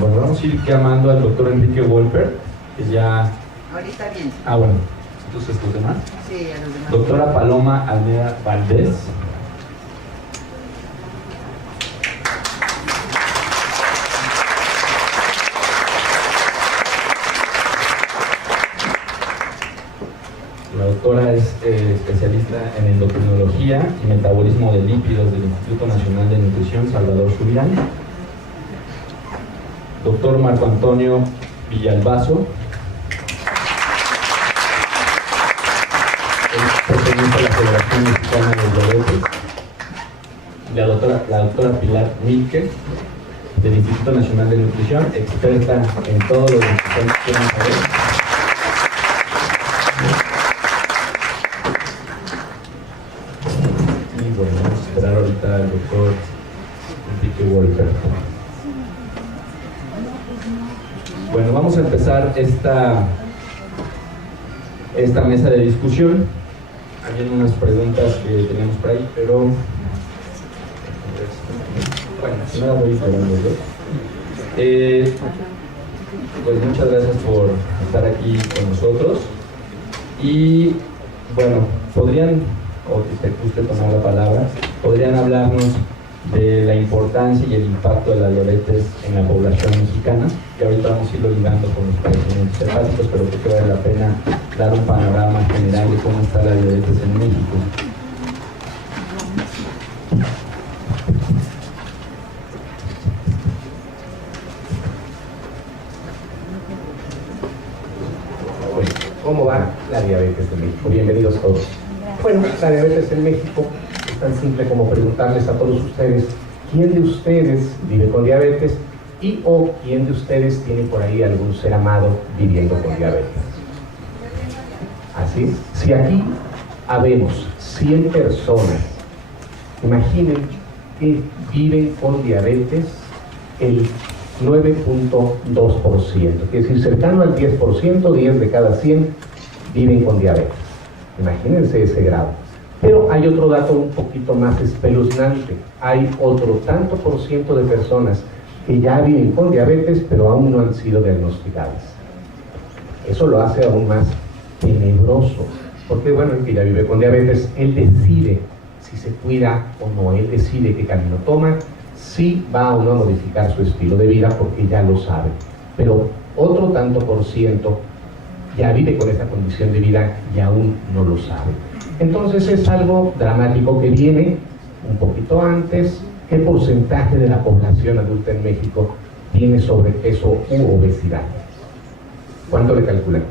Bueno, vamos a ir llamando al doctor Enrique Wolper, que ya... Ahorita bien. Bueno, entonces los demás. Sí, a los demás. Doctora Paloma Almeida Valdés. La doctora es especialista en endocrinología y metabolismo de lípidos del Instituto Nacional de Nutrición Salvador Subirán. Doctor Marco Antonio Villalbazo, presidente de la Federación Mexicana de Diabetes. La doctora Pilar Milke, del Instituto Nacional de Nutrición, experta en todo lo que ustedes quieran saber. Vamos a esperar ahorita al doctor Enrique Wolper. Bueno, vamos a empezar esta mesa de discusión. Hay unas preguntas que tenemos por ahí, pero bueno, si no las voy esperando yo. Pues muchas gracias por estar aquí con nosotros. Y bueno, podrían, o que te guste tomar la palabra, podrían hablarnos de la importancia y el impacto de la diabetes en la población mexicana, que ahorita vamos a irlo ligando con los padecimientos hepáticos, pero creo que vale la pena dar un panorama general de cómo está la diabetes en México. ¿Cómo va la diabetes en México? Bienvenidos todos. Bueno, la diabetes en México es tan simple como preguntarles a todos ustedes quién de ustedes vive con diabetes y o quién de ustedes tiene por ahí algún ser amado viviendo con diabetes. Así es. Si aquí habemos 100 personas, imaginen que viven con diabetes el 9.2%, quiere decir cercano al 10%, 10 de cada 100 viven con diabetes. Imagínense ese grado. Pero hay otro dato un poquito más espeluznante. Hay otro tanto por ciento de personas que ya viven con diabetes, pero aún no han sido diagnosticadas. Eso lo hace aún más tenebroso, porque bueno, el que ya vive con diabetes, él decide si se cuida o no, él decide qué camino toma, si va o no a modificar su estilo de vida, porque ya lo sabe. Pero otro tanto por ciento ya vive con esta condición de vida y aún no lo sabe. Entonces es algo dramático que viene un poquito antes. ¿Qué porcentaje de la población adulta en México tiene sobrepeso u obesidad? ¿Cuánto le calculan?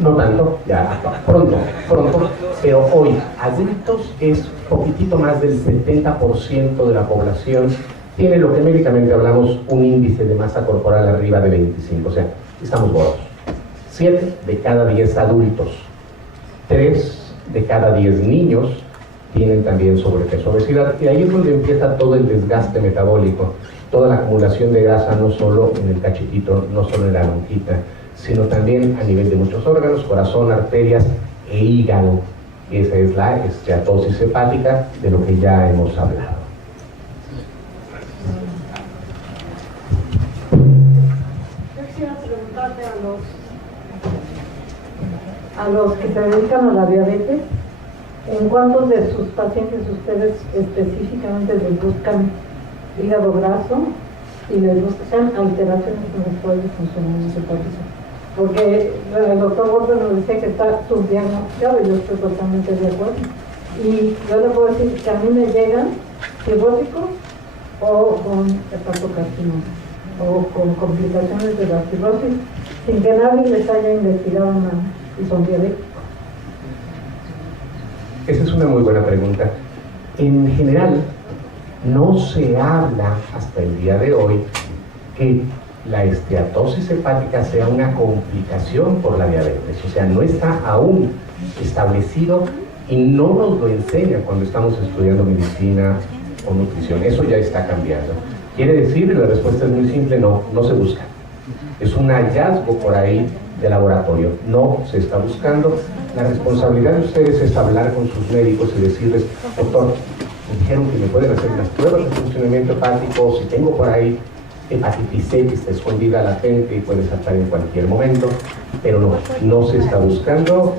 No tanto, ya pronto, pero hoy adultos es poquitito más del 70% de la población tiene lo que médicamente hablamos un índice de masa corporal arriba de 25, o sea, estamos gordos. 7 de cada 10 adultos, 3 de cada 10 niños tienen también sobrepeso, obesidad, y ahí es donde empieza todo el desgaste metabólico, toda la acumulación de grasa, no solo en el cachetito, no solo en la lonjita, sino también a nivel de muchos órganos, corazón, arterias e hígado. Esa es la esteatosis hepática de lo que ya hemos hablado. A los que se dedican a la diabetes, ¿en cuántos de sus pacientes ustedes específicamente les buscan hígado graso y les buscan alteraciones en el cual funcionamiento hepático? Porque el doctor Wolper nos decía que está subdiagnosticado y yo estoy totalmente de acuerdo. Y yo le puedo decir que a mí me llegan cirróticos o con hepatocarcinoma o con complicaciones de la cirrosis sin que nadie les haya investigado nada y son diabéticos. Esa es una muy buena pregunta. En general, no se habla hasta el día de hoy que la esteatosis hepática sea una complicación por la diabetes. O sea, no está aún establecido y no nos lo enseña cuando estamos estudiando medicina o nutrición. Eso ya está cambiando. Quiere decir, la respuesta es muy simple, no se busca. Es un hallazgo por ahí de laboratorio, no se está buscando. La responsabilidad de ustedes es hablar con sus médicos y decirles, doctor, me dijeron que me pueden hacer unas pruebas de funcionamiento hepático, si tengo por ahí hepatitis C que está escondida latente y puede saltar en cualquier momento, pero no se está buscando,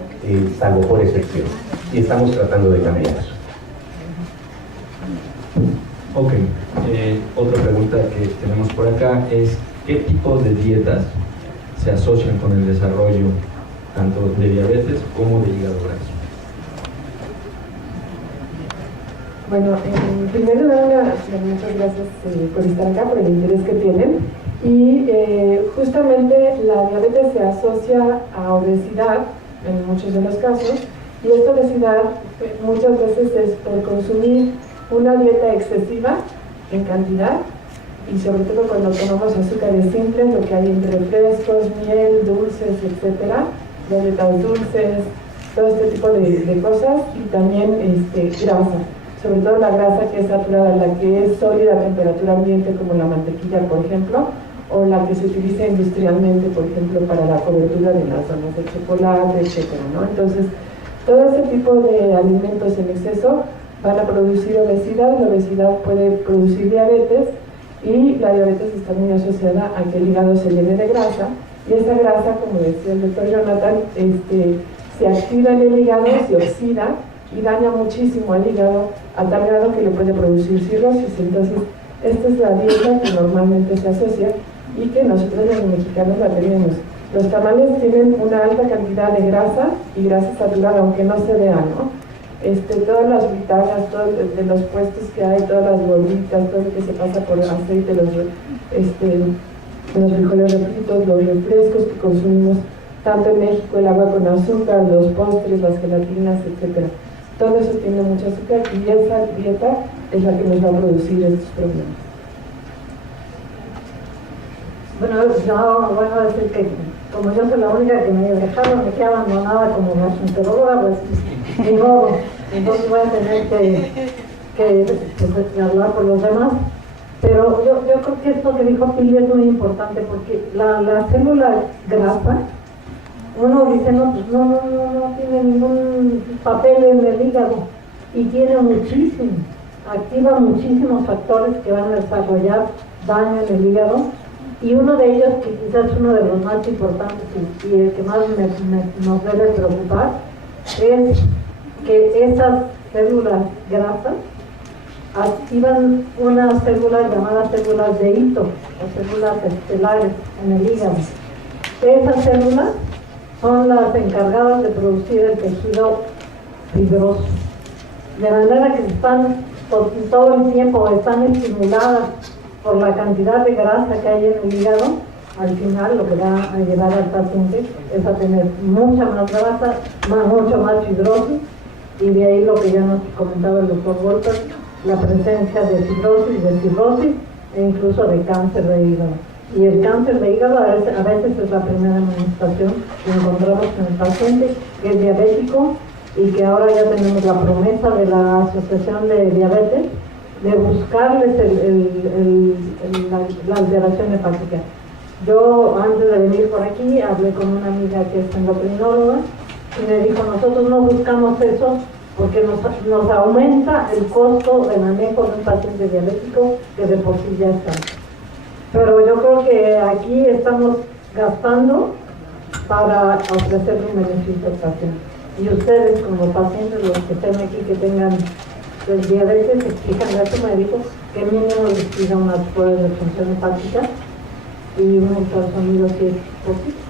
salvo por excepción, y estamos tratando de cambiar eso. Ok, otra pregunta que tenemos por acá es ¿qué tipo de dietas se asocian con el desarrollo tanto de diabetes como de hígado graso? Bueno, en primer lugar, muchas gracias por estar acá, por el interés que tienen. Y justamente la diabetes se asocia a obesidad en muchos de los casos, y esta obesidad muchas veces es por consumir una dieta excesiva en cantidad, y sobre todo cuando tomamos azúcares simples, lo que hay entre refrescos, miel, dulces, etcétera, galletas dulces, todo este tipo de cosas, y también grasa, sobre todo la grasa que es saturada, la que es sólida a temperatura ambiente, como la mantequilla, por ejemplo, o la que se utiliza industrialmente, por ejemplo, para la cobertura de las donas de chocolate, etcétera, ¿no? Entonces, todo ese tipo de alimentos en exceso van a producir obesidad. La obesidad puede producir diabetes, y la diabetes está muy asociada a que el hígado se llene de grasa, y esa grasa, como decía el doctor Jonathan, se activa en el hígado, se oxida y daña muchísimo al hígado, a tal grado que le puede producir cirrosis. Entonces, esta es la dieta que normalmente se asocia y que nosotros los mexicanos la tenemos. Los tamales tienen una alta cantidad de grasa y grasa saturada, aunque no se vea, ¿no? Todas las fritadas, todos de los puestos que hay, todas las gorditas, todo lo que se pasa por aceite, los frijoles refritos, los refrescos que consumimos tanto en México, el agua con azúcar, los postres, las gelatinas, etcétera. Todo eso tiene mucho azúcar, y esa dieta es la que nos va a producir estos problemas. Bueno, yo voy a decir que como yo soy la única que me dejaron, me quedé abandonada como gastroenteróloga, pues ni modo. Entonces voy a tener que hablar por los demás. Pero yo creo que esto que dijo Pili es muy importante, porque la célula grasa, uno dice, no, pues no tiene ningún papel en el hígado, y tiene muchísimo, activa muchísimos factores que van a desarrollar daño en el hígado, y uno de ellos, que quizás es uno de los más importantes y el que más nos debe preocupar, es que esas células grasas activan unas células llamadas células de Ito, o células estelares en el hígado. Esas células son las encargadas de producir el tejido fibroso, de manera que están todo el tiempo están estimuladas por la cantidad de grasa que hay en el hígado. Al final lo que va a llevar al paciente es a tener mucha más grasa, mucho más fibrosis, y de ahí lo que ya nos comentaba el doctor Wolper, la presencia de fibrosis, de cirrosis e incluso de cáncer de hígado. Y el cáncer de hígado a veces es la primera manifestación que encontramos en el paciente que es diabético, y que ahora ya tenemos la promesa de la Asociación de Diabetes de buscarles la alteración hepática. Yo, antes de venir por aquí, hablé con una amiga que es endocrinóloga y me dijo, nosotros no buscamos eso porque nos aumenta el costo de manejo de un paciente diabético que de por sí ya está. Pero yo creo que aquí estamos gastando para ofrecerle un beneficio al paciente. Y ustedes, como pacientes, los que estén aquí, que tengan diabetes, explican a su médico que mínimo les pida unas pruebas de función hepática y un ultrasonido si es posible.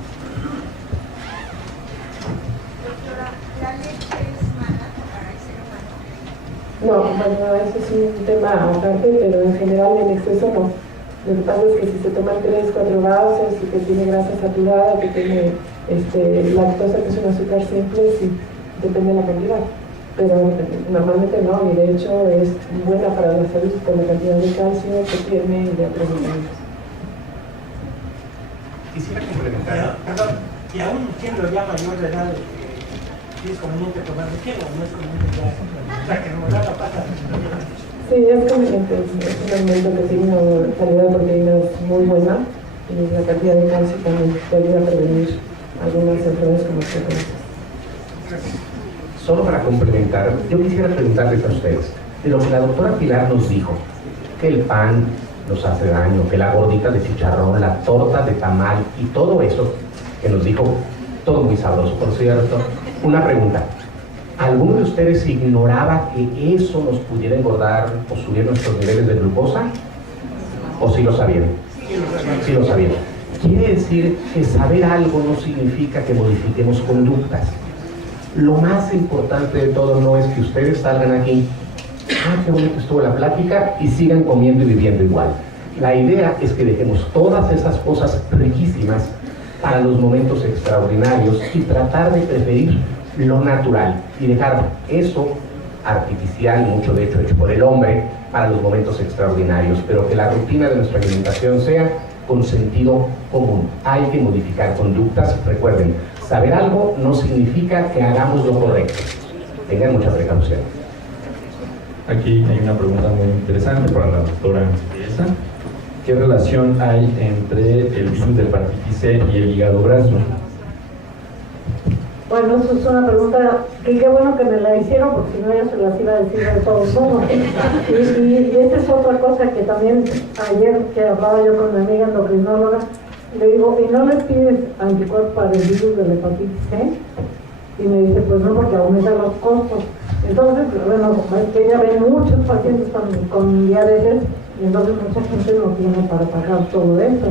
Doctora, ¿la leche es mala para el ser humano? No, bueno, eso es un tema aparte, pero en general en exceso no. Lo que pasa es que si se toman 3-4 vasos y que tiene grasa saturada, que tiene lactosa, que es un azúcar simple, sí, depende de la cantidad. Pero normalmente no, y de hecho es buena para la salud por la cantidad de calcio que tiene y de otros alimentos. Quisiera complementar. Perdón, y aún siendo ya mayor de edad, ¿sí es conveniente tomar leche o no es conveniente ya? O sea, que nos da la pata. Sí, es conveniente, es un alimento que tiene una calidad de proteínas muy buena, y la cantidad de calcio también te ayuda a prevenir algunas enfermedades como osteoporosis. Solo para complementar, yo quisiera preguntarles a ustedes, pero que la doctora Pilar nos dijo que el pan nos hace daño, que la gordita de chicharrón, la torta de tamal y todo eso, que nos dijo, todo muy sabroso, por cierto. Una pregunta, ¿alguno de ustedes ignoraba que eso nos pudiera engordar o subir nuestros niveles de glucosa? ¿O sí lo sabían? Sí lo sabían. Quiere decir que saber algo no significa que modifiquemos conductas. Lo más importante de todo no es que ustedes salgan aquí, qué bonito estuvo la plática, y sigan comiendo y viviendo igual. La idea es que dejemos todas esas cosas riquísimas para los momentos extraordinarios y tratar de preferir lo natural y dejar eso artificial, mucho de hecho por el hombre, para los momentos extraordinarios, pero que la rutina de nuestra alimentación sea con sentido común. Hay que modificar conductas. Recuerden, saber algo no significa que hagamos lo correcto. Tengan mucha precaución. Aquí hay una pregunta muy interesante para la doctora Teresa. ¿Qué relación hay entre el virus de hepatitis C y el hígado graso? Bueno, eso es una pregunta que qué bueno que me la hicieron, porque si no ya se las iba a decir de todos modos. Y esta es otra cosa que también ayer que hablaba yo con mi amiga endocrinóloga, le digo, ¿y no les pides anticuerpos para el virus de la hepatitis C? Y me dice, pues no, porque aumentan los costos. Entonces, bueno, es que ella ve muchos pacientes con diabetes, y entonces mucha gente no tiene para pagar todo eso.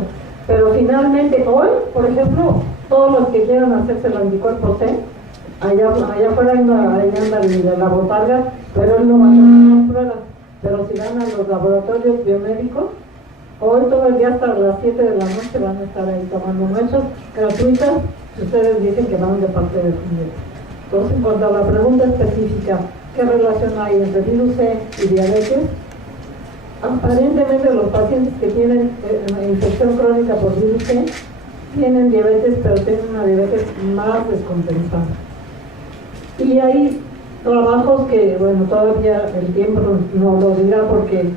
Pero finalmente, hoy, por ejemplo, todos los que quieran hacerse el anticuerpo C, allá afuera anda el de la botarga, pero él no va a hacer las pruebas. Pero si van a los laboratorios biomédicos, hoy todo el día hasta las 7 de la noche van a estar ahí tomando muestras gratuitas, si ustedes dicen que van de parte del FINDET. Entonces, en cuanto a la pregunta específica, ¿qué relación hay entre virus C y diabetes? Aparentemente los pacientes que tienen infección crónica por virus C tienen diabetes, pero tienen una diabetes más descompensada. Y hay trabajos que, bueno, todavía el tiempo no lo dirá porque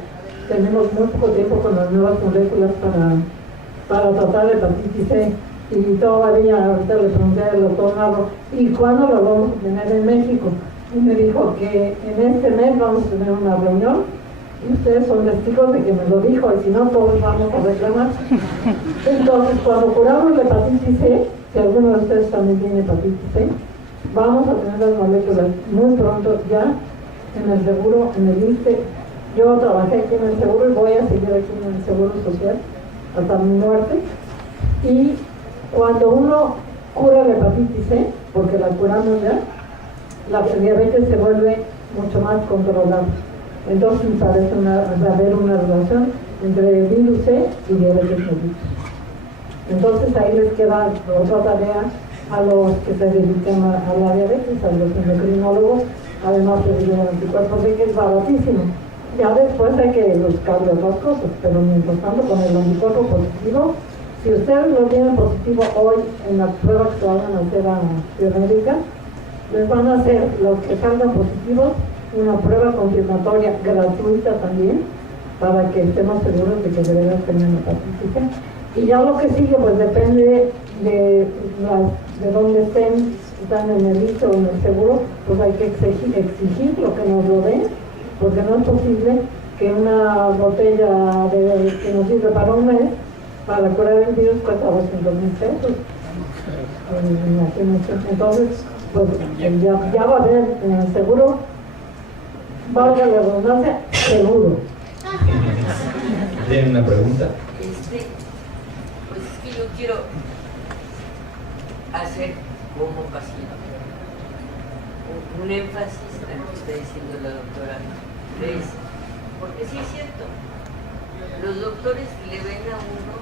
tenemos muy poco tiempo con las nuevas moléculas para tratar la hepatitis C. Y todavía, ahorita le pregunté al doctor Narro, ¿y cuándo lo vamos a tener en México? Y me dijo que en este mes vamos a tener una reunión, y ustedes son testigos de que me lo dijo, y si no, todos vamos a reclamar. Entonces, cuando curamos la hepatitis C, si alguno de ustedes también tiene hepatitis C, vamos a tener las moléculas muy pronto ya en el seguro, en el ISSSTE. Yo trabajé aquí en el seguro y voy a seguir aquí en el seguro social hasta mi muerte. Y cuando uno cura la hepatitis C, porque la curamos ya, la diabetes se vuelve mucho más controlable. Entonces parece haber una relación entre virus C y diabetes mellitus. Entonces ahí les queda otra tarea a los que se dedican a la diabetes, a los endocrinólogos, además de el anticuerpos C, que es baratísimo. Ya después hay que buscarle otras cosas, pero mientras tanto con el anticuerpo positivo, si ustedes lo tienen positivo hoy en las pruebas que van a hacer a Biomédica, les van a hacer los que salgan positivos una prueba confirmatoria gratuita también, para que estemos seguros de que de verdad tengan hepatitis C. Y ya lo que sigue, pues depende de dónde están en el ISSSTE o en el seguro, pues hay que exigir lo que nos lo den, porque no es posible que una botella que nos sirve para un mes, para curar el virus, cuesta 200,000 pesos. Imagínense. Entonces, pues ya va a haber en el seguro, valga la redundancia, seguro. ¿Tienen una pregunta? Pues es que yo quiero hacer como paciente un énfasis en lo que está diciendo la doctora Teresa, porque sí es cierto, los doctores le ven a uno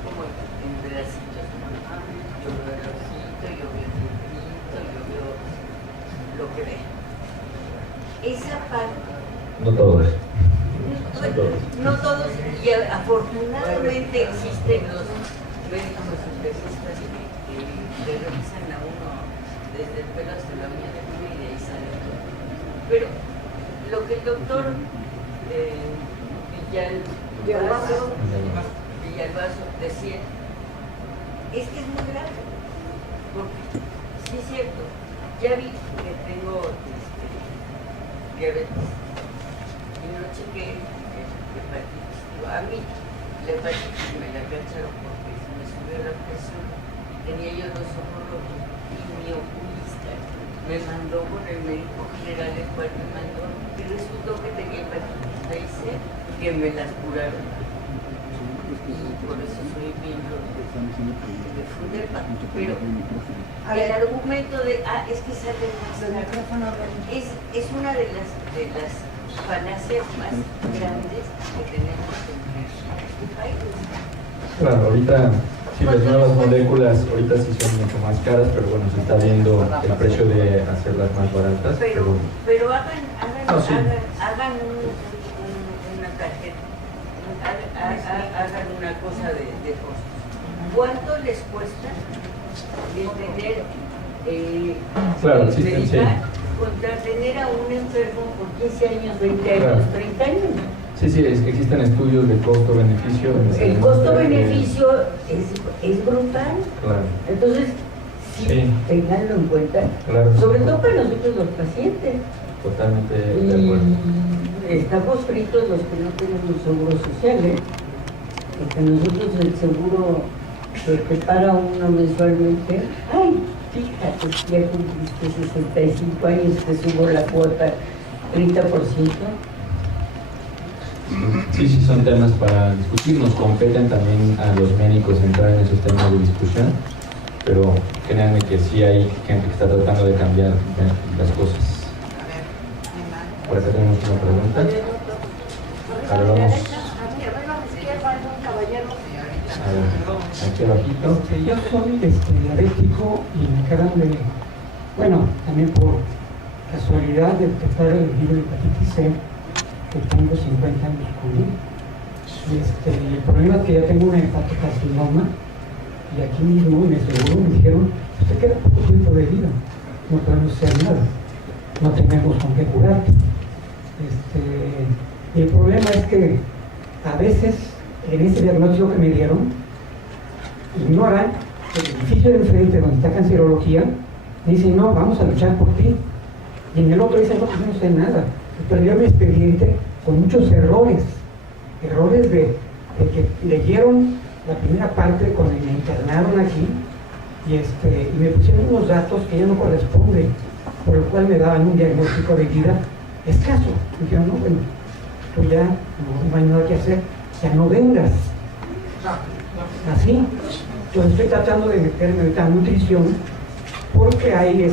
como en pedacitos, ¿no? Yo veo el ojito, yo veo el pito, yo veo lo que veo. Esa parte No todos. no todos, y afortunadamente existen los médicos especialistas que revisan a uno desde el pelo hasta la uña de pie y de ahí sale todo. Pero lo que el doctor Villalbazo decía es que es muy grave, porque sí es cierto, ya vi que tengo diabetes chequé hepatitis. A mí la hepatitis me la cacharon porque se me subió la presión. Tenía yo los ojos rojos y mi oculista me mandó con el médico general, el cual me mandó, y resultó que tenía hepatitis B y C, que me las curaron. Y por eso soy miembro de FUNEPA. Pero el argumento de, es que sale más es una de las falacias más grandes que tenemos en este país. Claro, ahorita sí, las nuevas moléculas ahorita sí son mucho más caras, pero bueno, se está viendo el precio de hacerlas más baratas. Pero hagan una tarjeta, hagan una cosa de costos. ¿Cuánto les cuesta tener, claro, existen, sí. contra tener a un enfermo por 15 años, 20 años, Claro. 30 años? Sí, existen estudios de costo-beneficio. El costo-beneficio es brutal. Claro. Entonces, sí, tenganlo en cuenta, Claro. sobre todo para nosotros los pacientes. Totalmente de acuerdo. Y estamos fritos los que no tenemos seguro social, ¿eh? Porque nosotros el seguro que paga uno mensualmente, ay, fíjate, ya cumpliste 65 años, te subo la cuota 30%. Sí, son temas para discutir, nos competen también a los médicos entrar en esos temas de discusión, pero créanme que sí hay gente que está tratando de cambiar las cosas. Por acá tenemos una pregunta. Ahora vamos. A ver, aquí abajito. Yo soy diabético y me acaban de, bueno, también por casualidad de detectar el virus de hepatitis C, que tengo 50 años con él. El problema es que ya tengo una hepatocarcinoma y aquí mismo en el seguro me dijeron, usted queda poco tiempo de vida, no podemos hacer nada, no tenemos con qué curarte. Y el problema es que a veces en ese diagnóstico que me dieron, ignoran que el edificio de enfrente donde está cancerología, dicen, no, vamos a luchar por ti. Y en el otro dicen, no, pues no sé nada. Perdió mi expediente con muchos errores de que leyeron la primera parte cuando me internaron aquí y me pusieron unos datos que ya no corresponden, por lo cual me daban un diagnóstico de vida escaso. Me dijeron, no, bueno, tú ya no hay nada que hacer, ya no vengas. Así, yo estoy tratando de meterme ahorita en nutrición, porque hay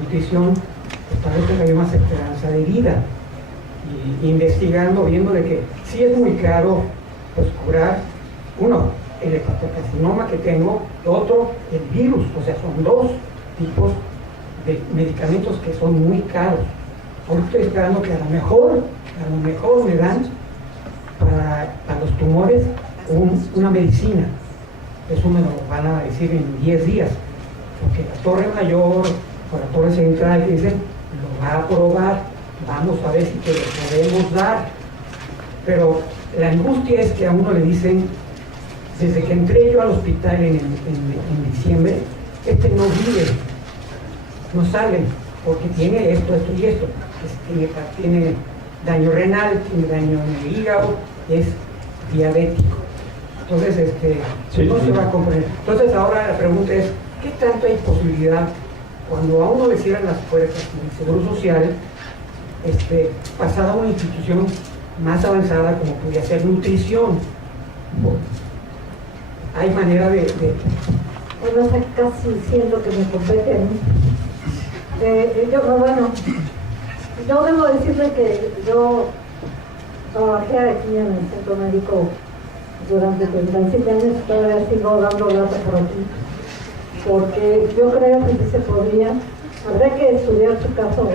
nutrición, pues parece que hay más esperanza de vida. Y investigando, viendo de que sí es muy caro pues curar, uno, el hepatocarcinoma que tengo, otro, el virus, o sea, son dos tipos de medicamentos que son muy caros. Ahora estoy esperando que a lo mejor me dan para los tumores una medicina. Eso me lo van a decir en 10 días, porque la Torre Mayor o la Torre Central dicen, lo va a aprobar, vamos a ver si te lo podemos dar. Pero la angustia es que a uno le dicen, desde que entré yo al hospital en diciembre, no vive, no sale, porque tiene esto y esto. Tiene daño renal, tiene daño en el hígado, es diabético. Entonces, no se va a comprender. Entonces, ahora la pregunta es, ¿qué tanto hay posibilidad cuando a uno le cierran las puertas en el Seguro Social, pasar a una institución más avanzada como podría ser nutrición? Hay manera de... Bueno, está casi siendo que me compete a mí. Yo debo decirle que yo trabajé aquí en el centro médico durante 37 años, todavía sigo dando lata por aquí, porque yo creo que sí se podría, habría que estudiar su caso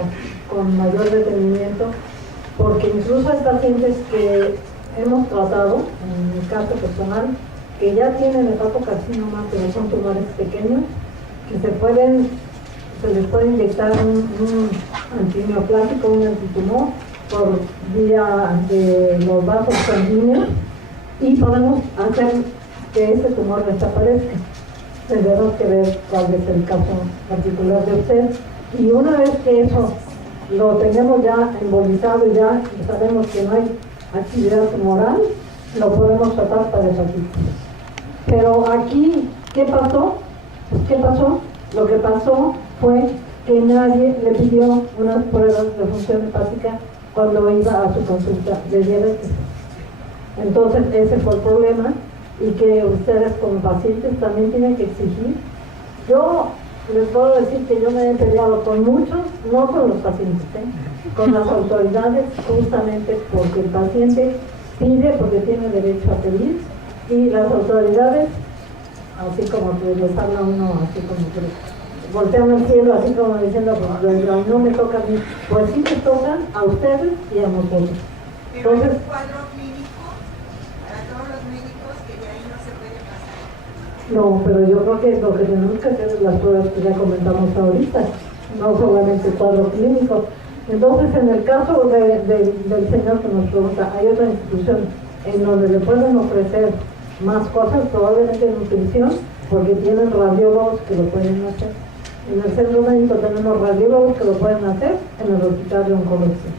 con mayor detenimiento, porque incluso hay pacientes que hemos tratado, en mi caso personal, que ya tienen hepatocarcinoma, pero son tumores pequeños, que se les puede inyectar un antineoplásico, un antitumor, por vía de los vasos sanguíneos, y podemos hacer que ese tumor desaparezca. Tendremos que ver cuál es el caso particular de usted, y una vez que eso lo tenemos ya embolizado y ya sabemos que no hay actividad tumoral, lo podemos tratar para hepatitis. Pero aquí, ¿qué pasó? Pues, ¿qué pasó? Lo que pasó fue que nadie le pidió unas pruebas de función hepática cuando iba a su consulta de diabetes. Entonces ese fue el problema, y que ustedes como pacientes también tienen que exigir. Yo les puedo decir que yo me he peleado con muchos, no con los pacientes, con las autoridades, justamente porque el paciente pide, porque tiene derecho a pedir, y las autoridades, así como que les habla uno, así como que voltean al cielo, así como diciendo, pues no me toca a mí. Pues sí me tocan a ustedes y a nosotros. Pero Entonces, es un cuadro clínico para todos los médicos que de ahí no se puede pasar. no, pero yo creo que lo que tenemos que hacer es las pruebas que ya comentamos ahorita, no solamente el cuadro clínico. Entonces, en el caso del señor que nos pregunta, ¿hay otra institución en donde le pueden ofrecer más cosas? Probablemente nutrición, porque tienen radiólogos que lo pueden hacer. En el centro médico tenemos radiólogos que lo pueden hacer, en el hospital de oncología.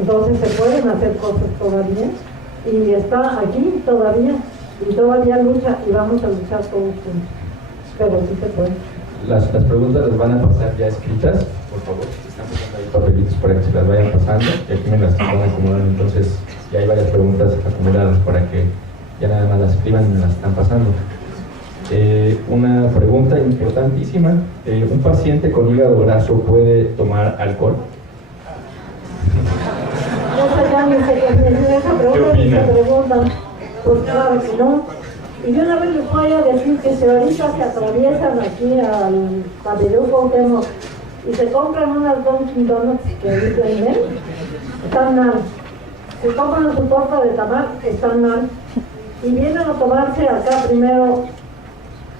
Entonces se pueden hacer cosas todavía, y está aquí todavía, y todavía lucha, y vamos a luchar todos juntos. Pero sí se puede. Las preguntas las van a pasar ya escritas, por favor. Están pasando ahí papelitos para que se las vayan pasando, y aquí me las van acumulando. Entonces ya hay varias preguntas acumuladas para que ya nada más las escriban y me las están pasando. Una pregunta importantísima: ¿un paciente con hígado graso puede tomar alcohol? ¿Qué opinan? Pues claro que no. Y yo una vez les voy a decir que si ahorita se atraviesan aquí al pabellón Cuauhtémoc y se compran unas Dunkin' Donuts que dicen él, están mal. Si compran su torta de tamal, están mal. Y vienen a tomarse acá primero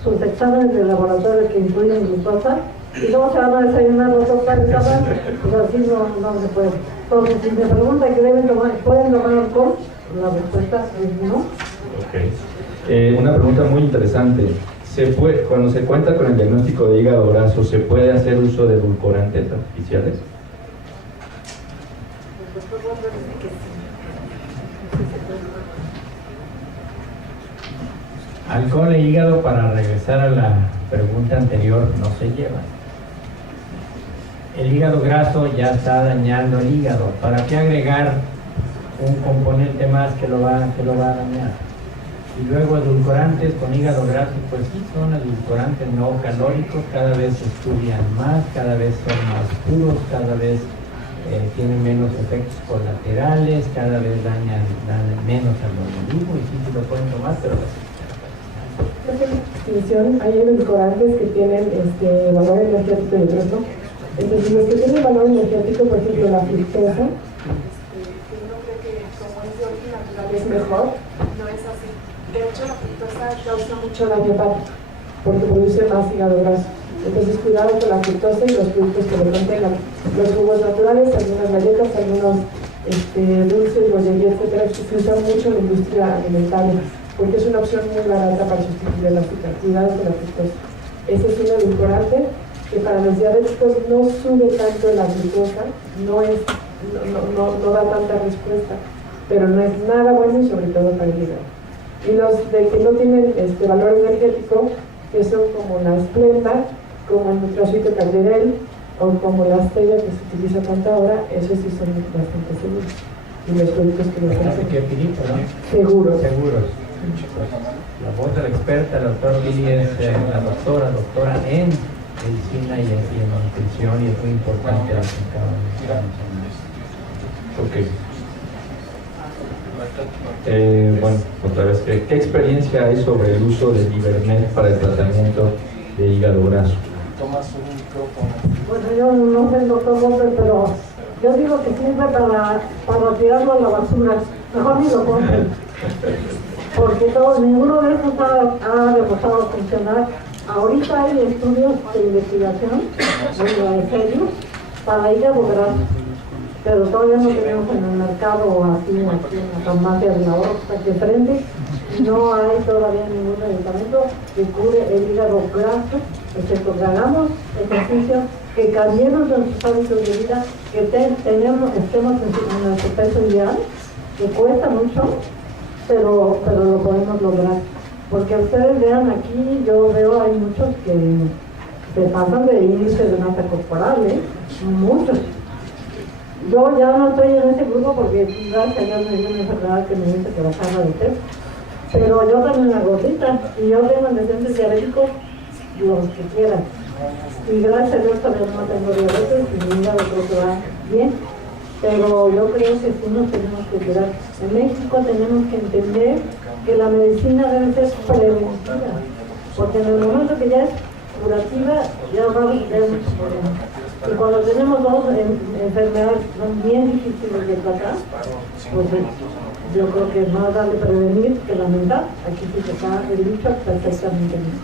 sus exámenes de laboratorio que incluyen glucosa, y luego se van a desayunar los tortas de tamal, pues así no se puede. Entonces, si me preguntan que deben tomar, ¿pueden tomar alcohol? La respuesta es no. Okay. Una pregunta muy interesante. Cuando se cuenta con el diagnóstico de hígado graso, ¿se puede hacer uso de edulcorantes artificiales? Alcohol e hígado, para regresar a la pregunta anterior, no se llevan. El hígado graso ya está dañando el hígado. ¿Para qué agregar un componente más que lo va a dañar? Y luego edulcorantes con hígado graso, pues sí, son edulcorantes no calóricos, cada vez se estudian más, cada vez son más puros, cada vez tienen menos efectos colaterales, cada vez dañan menos al organismo, y sí lo pueden tomar, pero hay edulcorantes que tienen valor energético y otros no. Entonces, los que tienen valor energético, por ejemplo, la fructosa, uno cree que como es de origen natural es mejor, no es así. De hecho, la fructosa causa mucho daño hepático porque produce más hígado graso. Entonces, cuidado con la fructosa y los productos que lo contengan. Los jugos naturales, algunas galletas, algunos dulces, bollería, etcétera, que se usan mucho en la industria alimentaria, porque es una opción muy barata para sustituir el azúcar. Cuidado con la fructosa. Ese es un edulcorante que para los diabéticos no sube tanto la glucosa, no da tanta respuesta, pero no es nada bueno, y sobre todo para el hígado. Y los de que no tienen valor energético, que son como la Splenda, como el Nutraceuticals Calderel, o como la Stevia que se utiliza tanto ahora, esos sí son bastante seguros. Y los productos que los hacen. ¿Qué pedir, perdón? Seguros. La voz de la experta, la doctora Lili, es la doctora en medicina y en nutrición, y es muy importante lo que acaban de Okay. Bueno, otra vez, ¿qué experiencia hay sobre el uso de Libermed para el tratamiento de hígado graso? Tomas un micrófono. Bueno, yo no sé el doctor López, pero yo digo que sirve para tirarlo a la basura. Mejor ni lo compren. Porque ninguno de esos ha demostrado funcionar. Ahorita hay estudios de investigación, muy serios, para hígado graso, pero todavía no tenemos en el mercado, aquí en la farmacia de la Oxa que frente, no hay todavía ningún medicamento que cure el hígado graso, excepto que hagamos ejercicio que cambiemos nuestros hábitos de vida, que estemos en nuestro peso ideal, que cuesta mucho, pero lo podemos lograr. Porque ustedes vean aquí, yo veo hay muchos que se pasan de índice de masa corporal, muchos. Yo ya no estoy en ese grupo porque gracias a Dios me dio una enfermedad que me dice que bajaba de peso. Pero yo también la gordita y yo tengo antecedentes diabéticos los que quieran. Y gracias a Dios todavía no tengo diabetes y mi hígado creo que va bien. Pero yo creo que sí nos tenemos que cuidar. En México tenemos que entender que la medicina debe ser preventiva. Porque en el momento que ya es curativa, ya vamos a tener muchos problemas. Y cuando tenemos dos enfermedades que son bien difíciles de tratar, pues yo creo que es más vale prevenir que lamentar. Aquí sí se está el dicho perfectamente bien.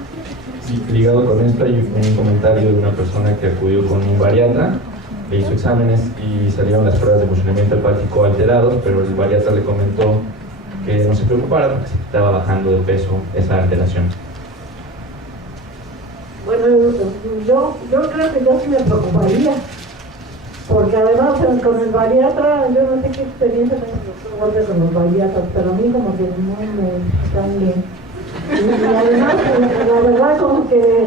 Sí, ligado con esto hay un comentario de una persona que acudió con un bariatra, le hizo exámenes y salieron las pruebas de funcionamiento hepático alterados, pero el bariatra le comentó que no se preocupara porque se estaba bajando de peso esa alteración. Bueno, yo creo que yo sí me preocuparía, porque además con el bariatra, yo no sé qué experiencia tengo con los bariatras, pero a mí como que no me están bien. Y además, la verdad, como que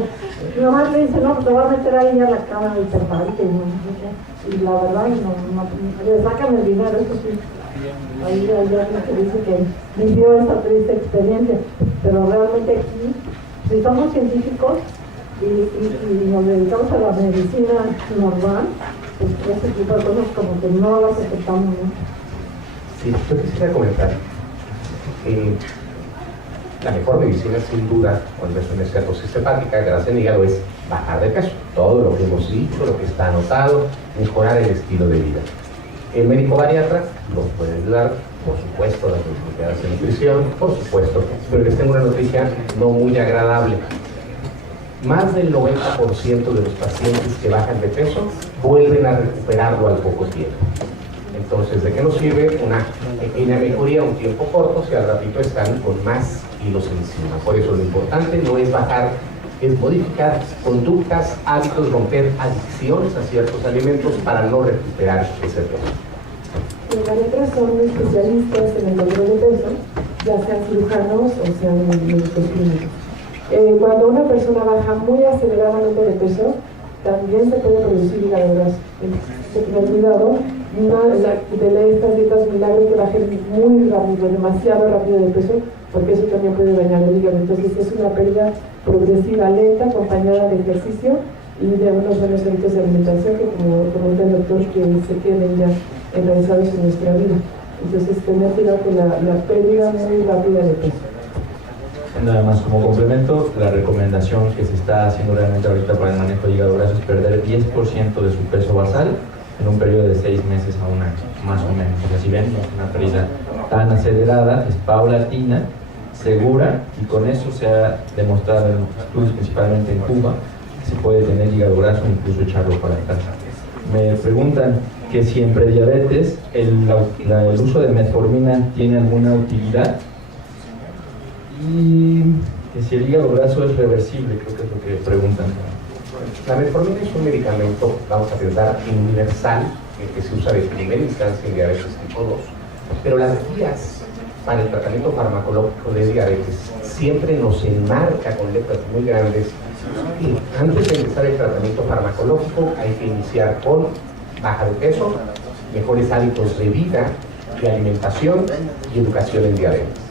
nomás le dicen, no, pues te va a meter ahí a la cámara hiperfalte, y la verdad, no, le sacan el dinero, eso sí. Ahí hay alguien que dice que vivió esa triste experiencia, pero realmente aquí, si somos científicos, y nos dedicamos a la medicina normal, pues ese tipo de cosas como que no las aceptamos mucho. Sí, yo quisiera comentar. La mejor medicina, sin duda, cuando es una esteatosis hepática, grasa en hígado, es bajar de peso. Todo lo que hemos dicho, lo que está anotado, mejorar el estilo de vida. El médico bariatra los puede ayudar, por supuesto, las necesidades de nutrición, por supuesto, pero les tengo una noticia no muy agradable. Más del 90% de los pacientes que bajan de peso vuelven a recuperarlo al poco tiempo. Entonces, ¿de qué nos sirve una pequeña mejoría a un tiempo corto si al ratito están con más kilos encima? Por eso lo importante no es bajar, es modificar conductas, hábitos, romper adicciones a ciertos alimentos para no recuperar ese peso. Los bariatras son especialistas en el control de peso, ya sean cirujanos o sean médicos clínicos. Cuando una persona baja muy aceleradamente de peso, también se puede producir hígado graso. Se tiene cuidado de estas dietas milagro que bajen muy rápido, demasiado rápido de peso, porque eso también puede dañar el hígado. Entonces es una pérdida progresiva, lenta, acompañada de ejercicio y de unos buenos hábitos de alimentación que, como comenta el doctor, que se queden ya enraizados en nuestra vida. Entonces tener cuidado con la pérdida muy rápida de peso. Nada más como complemento, la recomendación que se está haciendo realmente ahorita para el manejo de hígado graso es perder 10% de su peso basal en un periodo de 6 meses a un año, más o menos. O sea, si ven, no es una pérdida tan acelerada, es paulatina, segura, y con eso se ha demostrado en estudios principalmente en Cuba que se puede tener hígado graso e incluso echarlo para atrás. Me preguntan que si en prediabetes el uso de metformina tiene alguna utilidad, y que si el hígado graso es reversible, creo que es lo que preguntan. La metformina es un medicamento, vamos a pensar, universal, que se usa de primera instancia en diabetes tipo 2, pero las guías para el tratamiento farmacológico de diabetes siempre nos enmarca con letras muy grandes y antes de empezar el tratamiento farmacológico hay que iniciar con baja de peso, mejores hábitos de vida, de alimentación y educación en diabetes.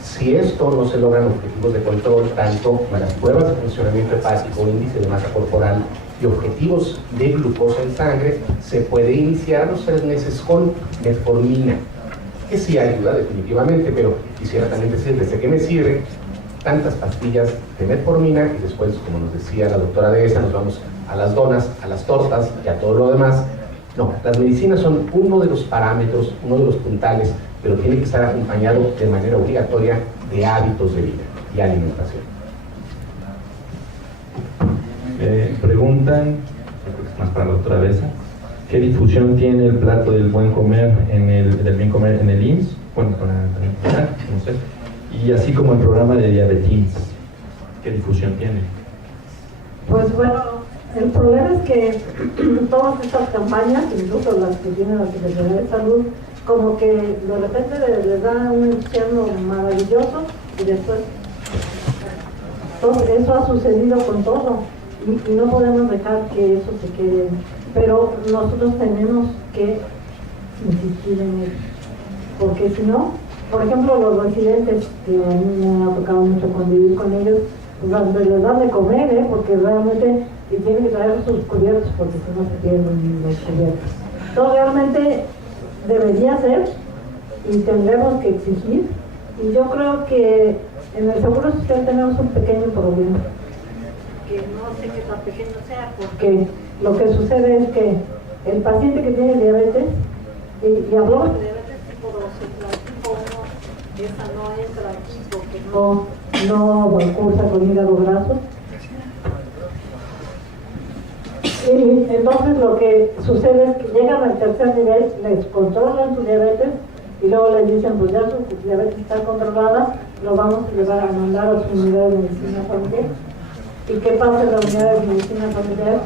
Si esto no se logran objetivos de control, tanto en las pruebas de funcionamiento hepático, índice de masa corporal y objetivos de glucosa en sangre, se puede iniciar a los 3 meses con metformina, que sí ayuda definitivamente, pero quisiera también decirles de qué me sirven tantas pastillas de metformina y después, como nos decía la doctora Dehesa, nos vamos a las donas, a las tortas y a todo lo demás. No, las medicinas son uno de los parámetros, uno de los puntales, pero tiene que estar acompañado de manera obligatoria de hábitos de vida y alimentación. Preguntan, creo que es más para la doctora Besa, ¿qué difusión tiene el plato del buen comer en el IMSS? Bueno, para no sé. Y así como el programa de diabetes, ¿qué difusión tiene? Pues bueno, El problema es que todas estas campañas, incluso las que tiene la Secretaría de Salud, como que de repente les da un entusiasmo maravilloso y después eso ha sucedido con todo y no podemos dejar que eso se quede, pero nosotros tenemos que insistir en eso, porque si no, por ejemplo, los residentes, que a mí me ha tocado mucho convivir con ellos, pues les dan de comer, porque realmente tienen que traer sus cubiertos, porque si no se pierden los cubiertos. Entonces realmente debería ser y tendremos que exigir, y yo creo que en el Seguro Social tenemos un pequeño problema, que no sé qué tan pequeño sea, porque lo que sucede es que el paciente que tiene diabetes, y hablamos de diabetes tipo 2, la tipo 1, esa no entra aquí porque no cursa con hígado graso. Y entonces lo que sucede es que llegan al tercer nivel, les controlan su diabetes y luego les dicen, pues ya su diabetes está controlada, lo vamos a llevar a mandar a su unidad de medicina familiar. ¿Y qué pasa en la unidad de medicina familiar?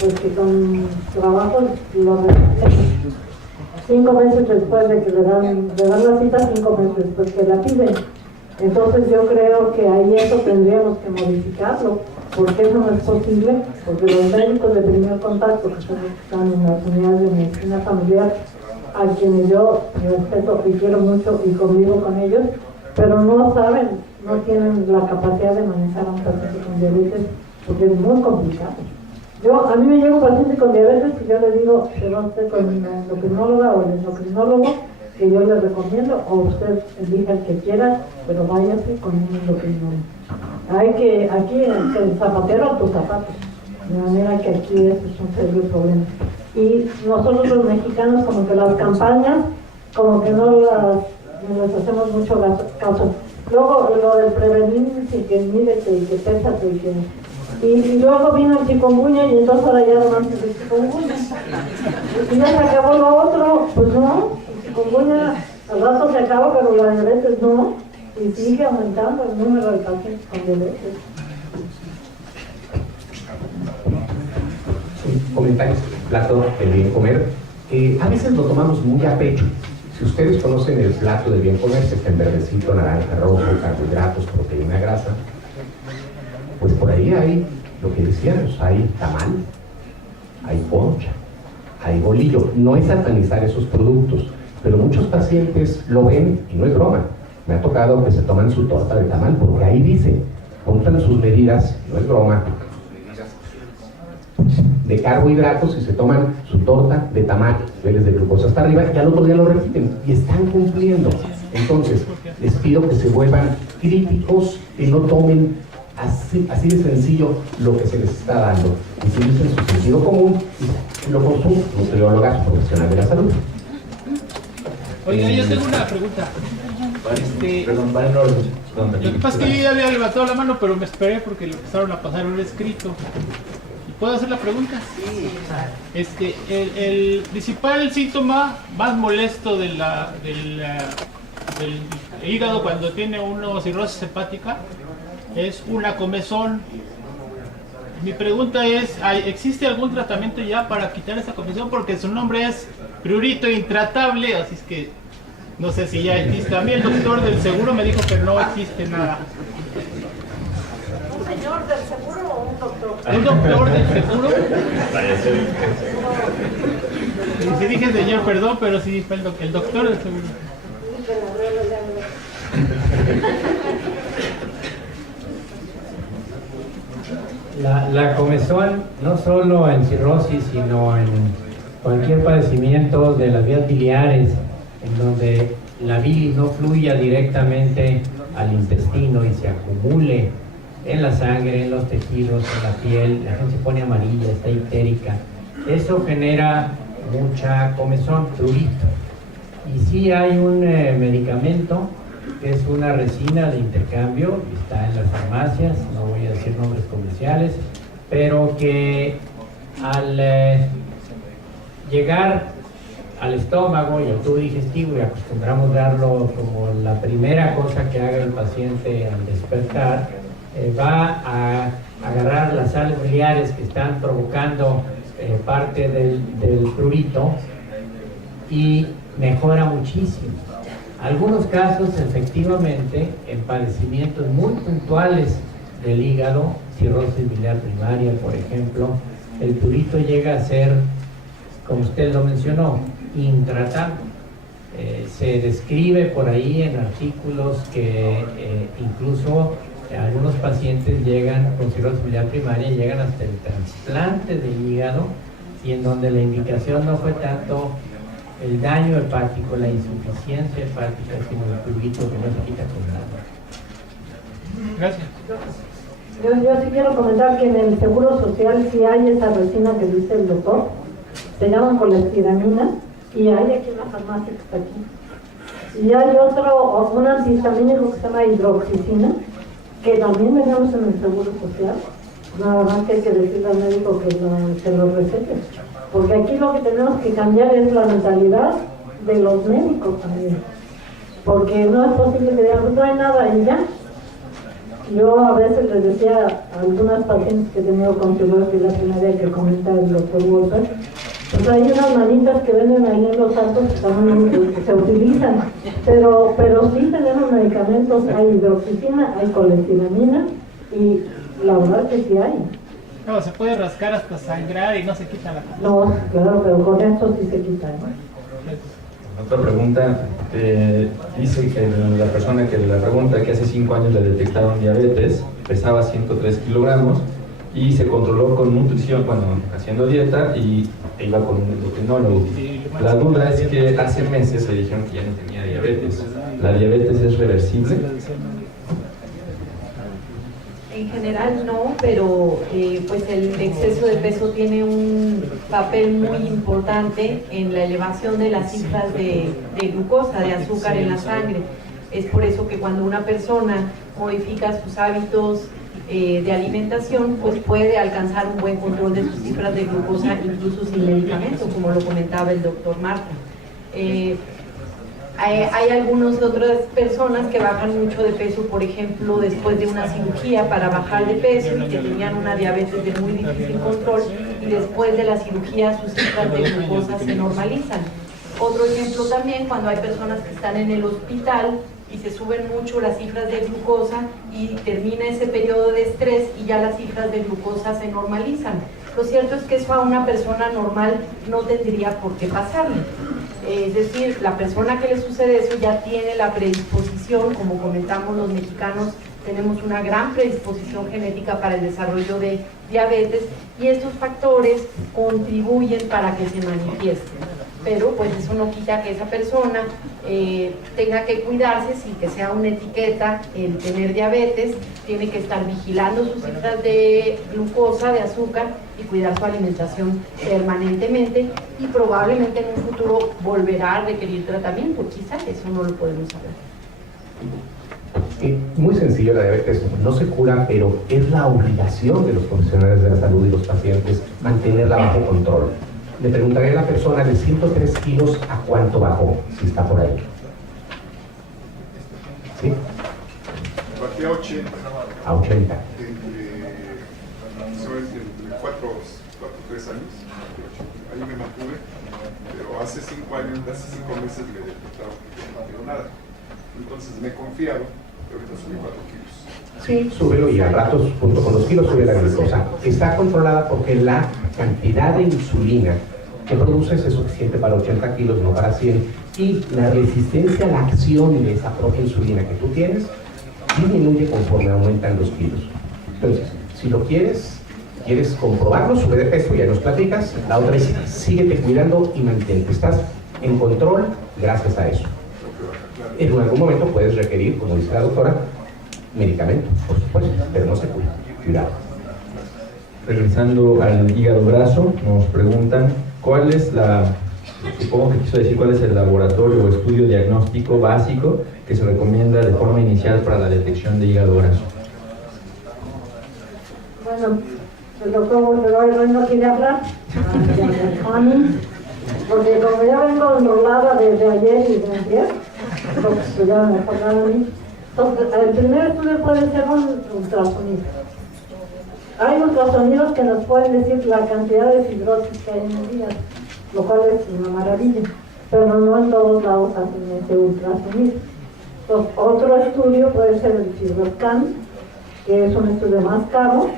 Pues que con trabajo lo reciben 5 meses después de que le dan la cita, 5 meses después que la piden. Entonces yo creo que ahí eso tendríamos que modificarlo, porque eso no es posible, porque los médicos de primer contacto, que son los que están en las unidades de medicina familiar, a quienes yo respeto y quiero mucho y convivo con ellos, pero no saben, no tienen la capacidad de manejar a un paciente con diabetes, porque es muy complicado. A mí me llega un paciente con diabetes y yo le digo, se va usted con una endocrinóloga o el endocrinólogo, que yo le recomiendo, o usted elija el que quiera, pero váyase con un endocrinólogo. Aquí el zapatero a tus zapatos, de manera que aquí eso es un serio problema. Y nosotros los mexicanos, como que las campañas, como que no les hacemos mucho caso. Luego lo del prevenir, y que mídete y que pésate y luego vino el chikungunya y entonces ahora ya no más el chikungunya. Y ya se acabó lo otro, pues no, el chikungunya al rato se acaba, pero la diabetes no, y sigue aumentando el número de pacientes con diabetes. Comentarios del plato del bien comer, a veces lo tomamos muy a pecho. Si ustedes conocen el plato del bien comer, se está en verdecito, naranja, rojo, carbohidratos, proteína, grasa, pues por ahí hay lo que decíamos, hay tamal, hay concha, hay bolillo. No es satanizar esos productos, pero muchos pacientes lo ven y no es broma. Me ha tocado que se toman su torta de tamal, porque ahí dice, compran sus medidas, no es broma, de carbohidratos y se toman su torta de tamal, niveles de glucosa hasta arriba, y al otro día lo repiten y están cumpliendo. Entonces, les pido que se vuelvan críticos, que no tomen así de sencillo lo que se les está dando, utilicen su sentido común y lo consumen nutriólogas profesionales de la salud. Oiga, yo tengo una pregunta. Lo que pasa es que yo ya había levantado la mano, pero me esperé porque le empezaron a pasar un escrito. ¿Puedo hacer la pregunta? Sí. El principal síntoma más molesto del hígado cuando tiene una cirrosis hepática es una comezón. Mi pregunta es, ¿existe algún tratamiento ya para quitar esa comezón? Porque su nombre es prurito intratable, así es que no sé si ya existe. A mí el doctor del seguro me dijo que no existe nada. ¿Un señor del seguro o un doctor? ¿Un doctor del seguro? Si dije señor, perdón, pero sí fue el doctor del seguro. La comezón, no solo en cirrosis, sino en cualquier padecimiento de las vías biliares, en donde la bilis no fluya directamente al intestino y se acumule en la sangre, en los tejidos, en la piel, la gente se pone amarilla, está histérica. Eso genera mucha comezón, prurito. Y sí hay un medicamento que es una resina de intercambio, está en las farmacias, no voy a decir nombres comerciales, pero que al llegar al estómago y al tubo digestivo, y acostumbramos darlo como la primera cosa que haga el paciente al despertar, va a agarrar las sales biliares que están provocando parte del prurito y mejora muchísimo. Algunos casos, efectivamente, en padecimientos muy puntuales del hígado, cirrosis biliar primaria, por ejemplo, el prurito llega a ser, como usted lo mencionó, intratable. Se describe por ahí en artículos que incluso algunos pacientes llegan con cirrosis biliar primaria, llegan hasta el trasplante del hígado, y en donde la indicación no fue tanto el daño hepático, la insuficiencia hepática, sino el prurito que no se quita con nada. Gracias. Yo sí quiero comentar que en el Seguro Social sí hay esa resina que dice el doctor, se llama colestiramina, y hay aquí una farmacia que está aquí. Y hay otro, un antihistamínico que se llama hidroxicina, que también vendemos en el Seguro Social. Nada más que hay que decirle al médico que se lo recete. Porque aquí lo que tenemos que cambiar es la mentalidad de los médicos también. Porque no es posible que digan, pues no hay nada y ya. Yo a veces les decía a algunas pacientes que he tenido con cirrosis biliar primaria que comenta el doctor Wolfer, pues hay unas manitas que venden ahí en los altos que también se utilizan, pero sí tenemos medicamentos, hay hidroxicina, hay colestiramina y la verdad que sí hay. No, se puede rascar hasta sangrar y no se quita la cara. No, claro, pero con esto sí se quita. Otra pregunta, dice que la persona que la pregunta que hace 5 años le detectaron diabetes, pesaba 103 kilogramos y se controló con nutrición, bueno, haciendo dieta y iba con un endocrinólogo. La duda es que hace meses le dijeron que ya no tenía diabetes. ¿La diabetes es reversible? En general no, pero pues el exceso de peso tiene un papel muy importante en la elevación de las cifras de glucosa, de azúcar en la sangre. Es por eso que cuando una persona modifica sus hábitos de alimentación, pues puede alcanzar un buen control de sus cifras de glucosa, incluso sin medicamento, como lo comentaba el doctor Marta. Hay algunas otras personas que bajan mucho de peso, por ejemplo, después de una cirugía para bajar de peso y que tenían una diabetes de muy difícil control y después de la cirugía sus cifras de glucosa se normalizan. Otro ejemplo también, cuando hay personas que están en el hospital y se suben mucho las cifras de glucosa y termina ese periodo de estrés y ya las cifras de glucosa se normalizan. Lo cierto es que eso a una persona normal no tendría por qué pasarle. Es decir, la persona que le sucede eso ya tiene la predisposición, como comentamos los mexicanos, tenemos una gran predisposición genética para el desarrollo de diabetes y estos factores contribuyen para que se manifiesten. Pero pues eso no quita que esa persona tenga que cuidarse sin que sea una etiqueta el tener diabetes, tiene que estar vigilando sus cifras de glucosa, de azúcar y cuidar su alimentación permanentemente y probablemente en un futuro volverá a requerir tratamiento, quizá eso no lo podemos saber. Muy sencillo, la diabetes no se cura, pero es la obligación de los profesionales de la salud y los pacientes mantenerla bajo control. Le preguntaré a la persona de 103 kilos a cuánto bajó, si está por ahí. ¿Sí? Bajé a 80. A 80. Eso es de 4 o 3 años. Ahí me mantuve, pero hace 5 años, hace 5 meses me detectaron que no tengo nada. Entonces me he confiado y ahorita subí 4 kilos. Sí, súbelo y al rato, junto con los kilos, sube la glucosa. Está controlada porque la cantidad de insulina que produces es suficiente para 80 kilos, no para 100. Y la resistencia a la acción de esa propia insulina que tú tienes disminuye conforme aumentan los kilos. Entonces, si lo quieres comprobarlo, sube de peso, ya nos platicas. La otra es, síguete cuidando y mantente. Estás en control gracias a eso. En algún momento puedes requerir, como dice la doctora, medicamento, por supuesto, pero no se cura. Cuidado. Regresando al hígado graso, nos preguntan cuál es supongo que quiso decir cuál es el laboratorio o estudio diagnóstico básico que se recomienda de forma inicial para la detección de hígado graso. Bueno, el doctor hoy no quiere hablar, porque como ya vengo enrolada desde ayer y de ayer, pues ya me pasaron a mí. Entonces, el primer estudio puede ser un ultrasonido. Hay ultrasonidos que nos pueden decir la cantidad de fibrosis que hay en el hígado, lo cual es una maravilla, pero no en todos lados hacen ese ultrasonido. Entonces, otro estudio puede ser el FibroScan, que es un estudio más caro,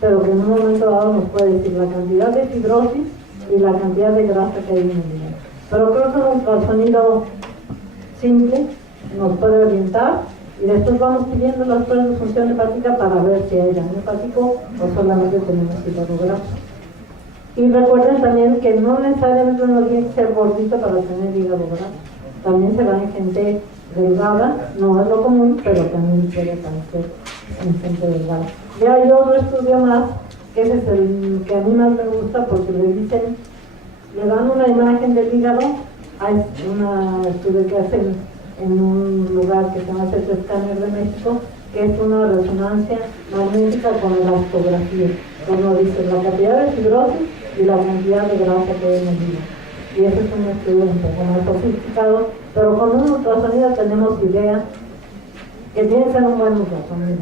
pero que en un momento dado nos puede decir la cantidad de fibrosis y la cantidad de grasa que hay en el hígado. Pero creo que un ultrasonido simple nos puede orientar y después vamos pidiendo las pruebas de función hepática para ver si hay daño hepático o solamente tenemos hígado graso. Y recuerden también que no necesariamente uno tiene que ser gordito para tener hígado graso. También se da en gente delgada, no es lo común, pero también puede aparecer en gente delgada. Y hay otro estudio más, que ese es el que a mí más me gusta porque le dan una imagen del hígado. Hay un estudio que hacen en un lugar que se llama CT Scanner de México, que es una resonancia magnética con elastografía, como dice la cantidad de fibrosis y la cantidad de grasa que hay en el hígado. Y ese es un estudio un poco más sofisticado, pero con un ultrasonido tenemos idea que tiene que ser un buen ultrasonido.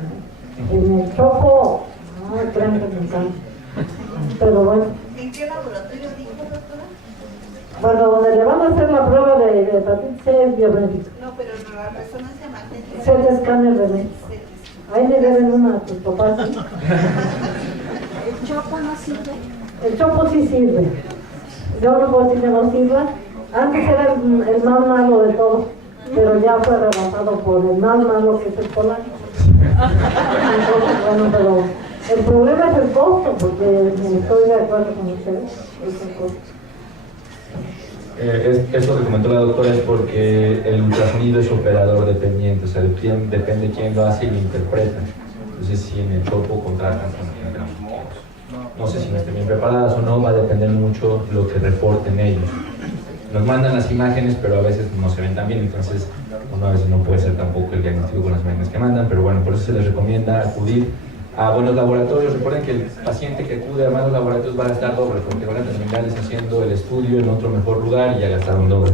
En el chopo, no crean que me encanta. Pero bueno. ¿En qué laboratorio dijo, doctora? Bueno, donde le van a hacer la prueba de hepatitis C es biomédico. No, pero la resonancia magnética. CT Scanner de México. Ahí le deben una a tus papás. ¿El chopo no sirve? El chopo sí sirve. Yo no puedo decir que no sirva. Antes era el más malo de todos, pero ya fue rebasado por el más malo que es el polar. Entonces, bueno, pero el problema es el costo, porque estoy de acuerdo con ustedes, es el costo. Esto que comentó la doctora es porque el ultrasonido es operador dependiente, o sea, depende quién lo hace y lo interpreta. Entonces, si en el topo contratan con no sé si no estén bien preparadas o no, va a depender mucho lo que reporten ellos. Nos mandan las imágenes, pero a veces no se ven tan bien, entonces a veces no puede ser tampoco el diagnóstico con las imágenes que mandan, pero bueno, por eso se les recomienda acudir a buenos laboratorios. Recuerden que el paciente que acude a malos laboratorios va a gastar doble, porque van a terminarles haciendo el estudio en otro mejor lugar y ya gastaron doble.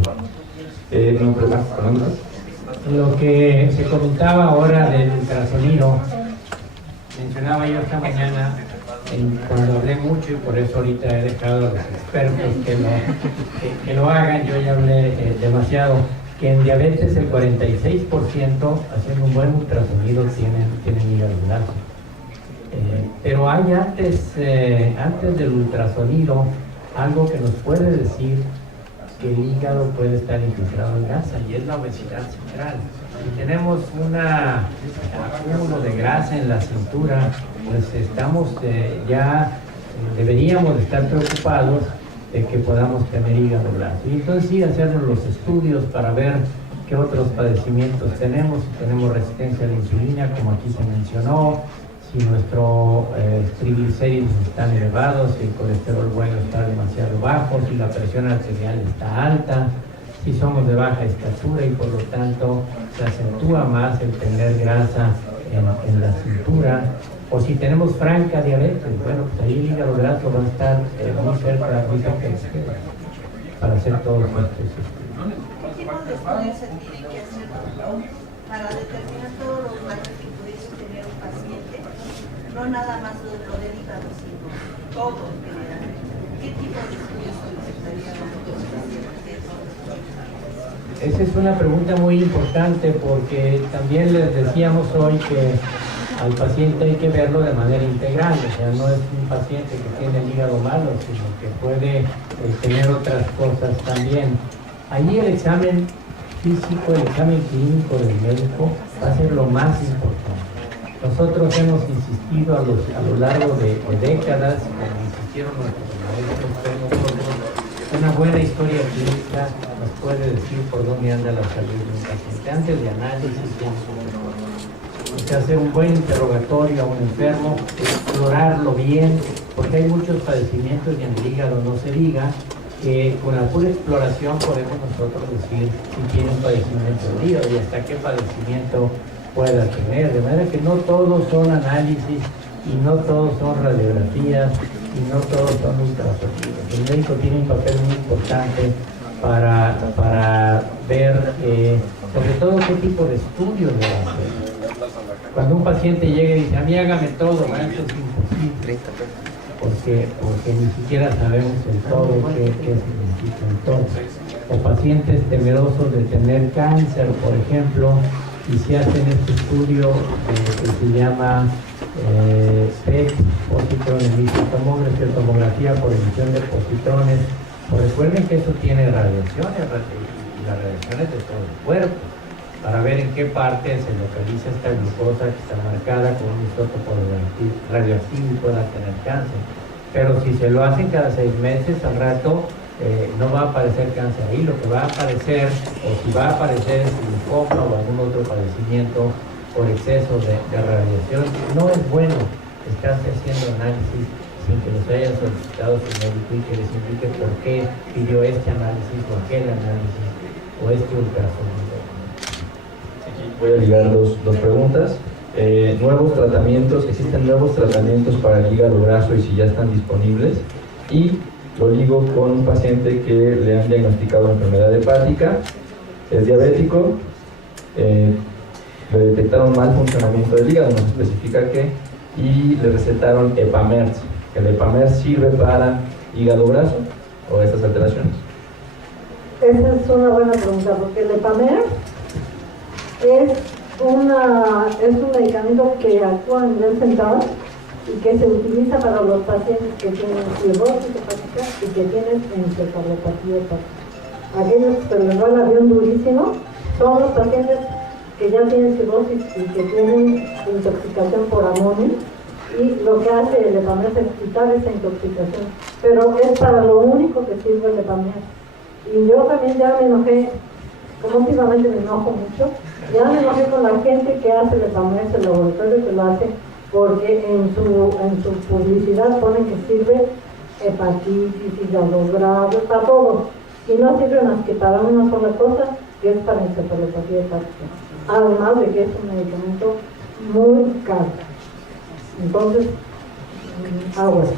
Lo que se comentaba ahora del ultrasonido, mencionaba yo esta mañana cuando hablé mucho, y por eso ahorita he dejado a los expertos que lo hagan. Yo ya hablé demasiado, que en diabetes el 46% haciendo un buen ultrasonido tienen hígado graso. Pero hay antes del ultrasonido algo que nos puede decir que el hígado puede estar infiltrado en grasa, y es la obesidad central. Si tenemos un acúmulo de grasa en la cintura, pues deberíamos estar preocupados de que podamos tener hígado graso. Y entonces sí, hacernos los estudios para ver qué otros padecimientos tenemos, si tenemos resistencia a la insulina, como aquí se mencionó, si nuestros triglicéridos están elevados, si el colesterol bueno está demasiado bajo, si la presión arterial está alta, si somos de baja estatura y por lo tanto se acentúa más el tener grasa en la cintura, o si tenemos franca diabetes. Bueno, pues ahí el hígado graso va a estar muy cerca de ustedes para hacer todos nuestros estudios. ¿Qué tipo de estudios se tienen que hacer para determinar todos los males que pudiese tener un paciente? No nada más lo del hígado, sino todo en general. ¿Qué tipo de estudios solicitarían los pacientes? Esa es una pregunta muy importante, porque también les decíamos hoy que al paciente hay que verlo de manera integral. O sea, no es un paciente que tiene el hígado malo, sino que puede tener otras cosas también. Allí el examen físico, el examen clínico del médico va a ser lo más importante. Nosotros hemos insistido a lo largo de décadas, como insistieron nuestros maestros, una buena historia clínica nos puede decir por dónde anda la salud de un paciente. Antes de análisis, se hace un buen interrogatorio a un enfermo, explorarlo bien, porque hay muchos padecimientos, y en el hígado no se diga, que con la pura exploración podemos nosotros decir si tiene un padecimiento del hígado y hasta qué padecimiento pueda tener. De manera que no todos son análisis, y no todos son radiografías, y no todos son ultrasonidos. El médico tiene un papel muy importante para ver sobre todo qué tipo de estudios le va a hacer. Cuando un paciente llega y dice, a mí hágame todo, eso es imposible, porque ni siquiera sabemos el todo qué significa el todo. O pacientes temerosos de tener cáncer, por ejemplo, y si hacen este estudio que se llama PET, positron emission tomography, tomografía por emisión de positrones, pues recuerden que eso tiene radiaciones, y las radiaciones de todo el cuerpo, para ver en qué parte se localiza esta glucosa que está marcada con un isótopo radioactivo y pueda tener cáncer. Pero si se lo hacen cada 6 meses, al rato no va a aparecer cáncer ahí, lo que va a aparecer, o si va a aparecer es glaucoma o algún otro padecimiento por exceso de radiación. No es bueno estarse haciendo análisis sin que los hayan solicitado su médico y que les indique por qué pidió este análisis o aquel análisis o este ultrasonido. Aquí voy a ligar dos preguntas. Nuevos tratamientos, ¿existen nuevos tratamientos para el hígado graso y si ya están disponibles? Y lo ligo con un paciente que le han diagnosticado enfermedad hepática, es diabético, le detectaron mal funcionamiento del hígado, no se especifica qué, y le recetaron Epamers. ¿El Epamers sirve para hígado graso o estas alteraciones? Esa es una buena pregunta, porque el Epamers es un medicamento que actúa a nivel central y que se utiliza para los pacientes que tienen cirrosis hepática y que tienen encefalopatía hepática. Aquellos que se les va el avión durísimo son los pacientes que ya tienen cirrosis y que tienen intoxicación por amonio, y lo que hace el Epamers es quitar esa intoxicación, pero es para lo único que sirve el Epamers. Y yo también ya me enojé, como últimamente me enojo mucho, ya me enojé con la gente que hace el Epamers, el laboratorio que lo hace, porque en su publicidad ponen que sirve hepatitis, hígado graso, para todo, y no sirve más que para una sola cosa, que es para encefalopatía hepática, además de que es un medicamento muy caro. Entonces, aguas.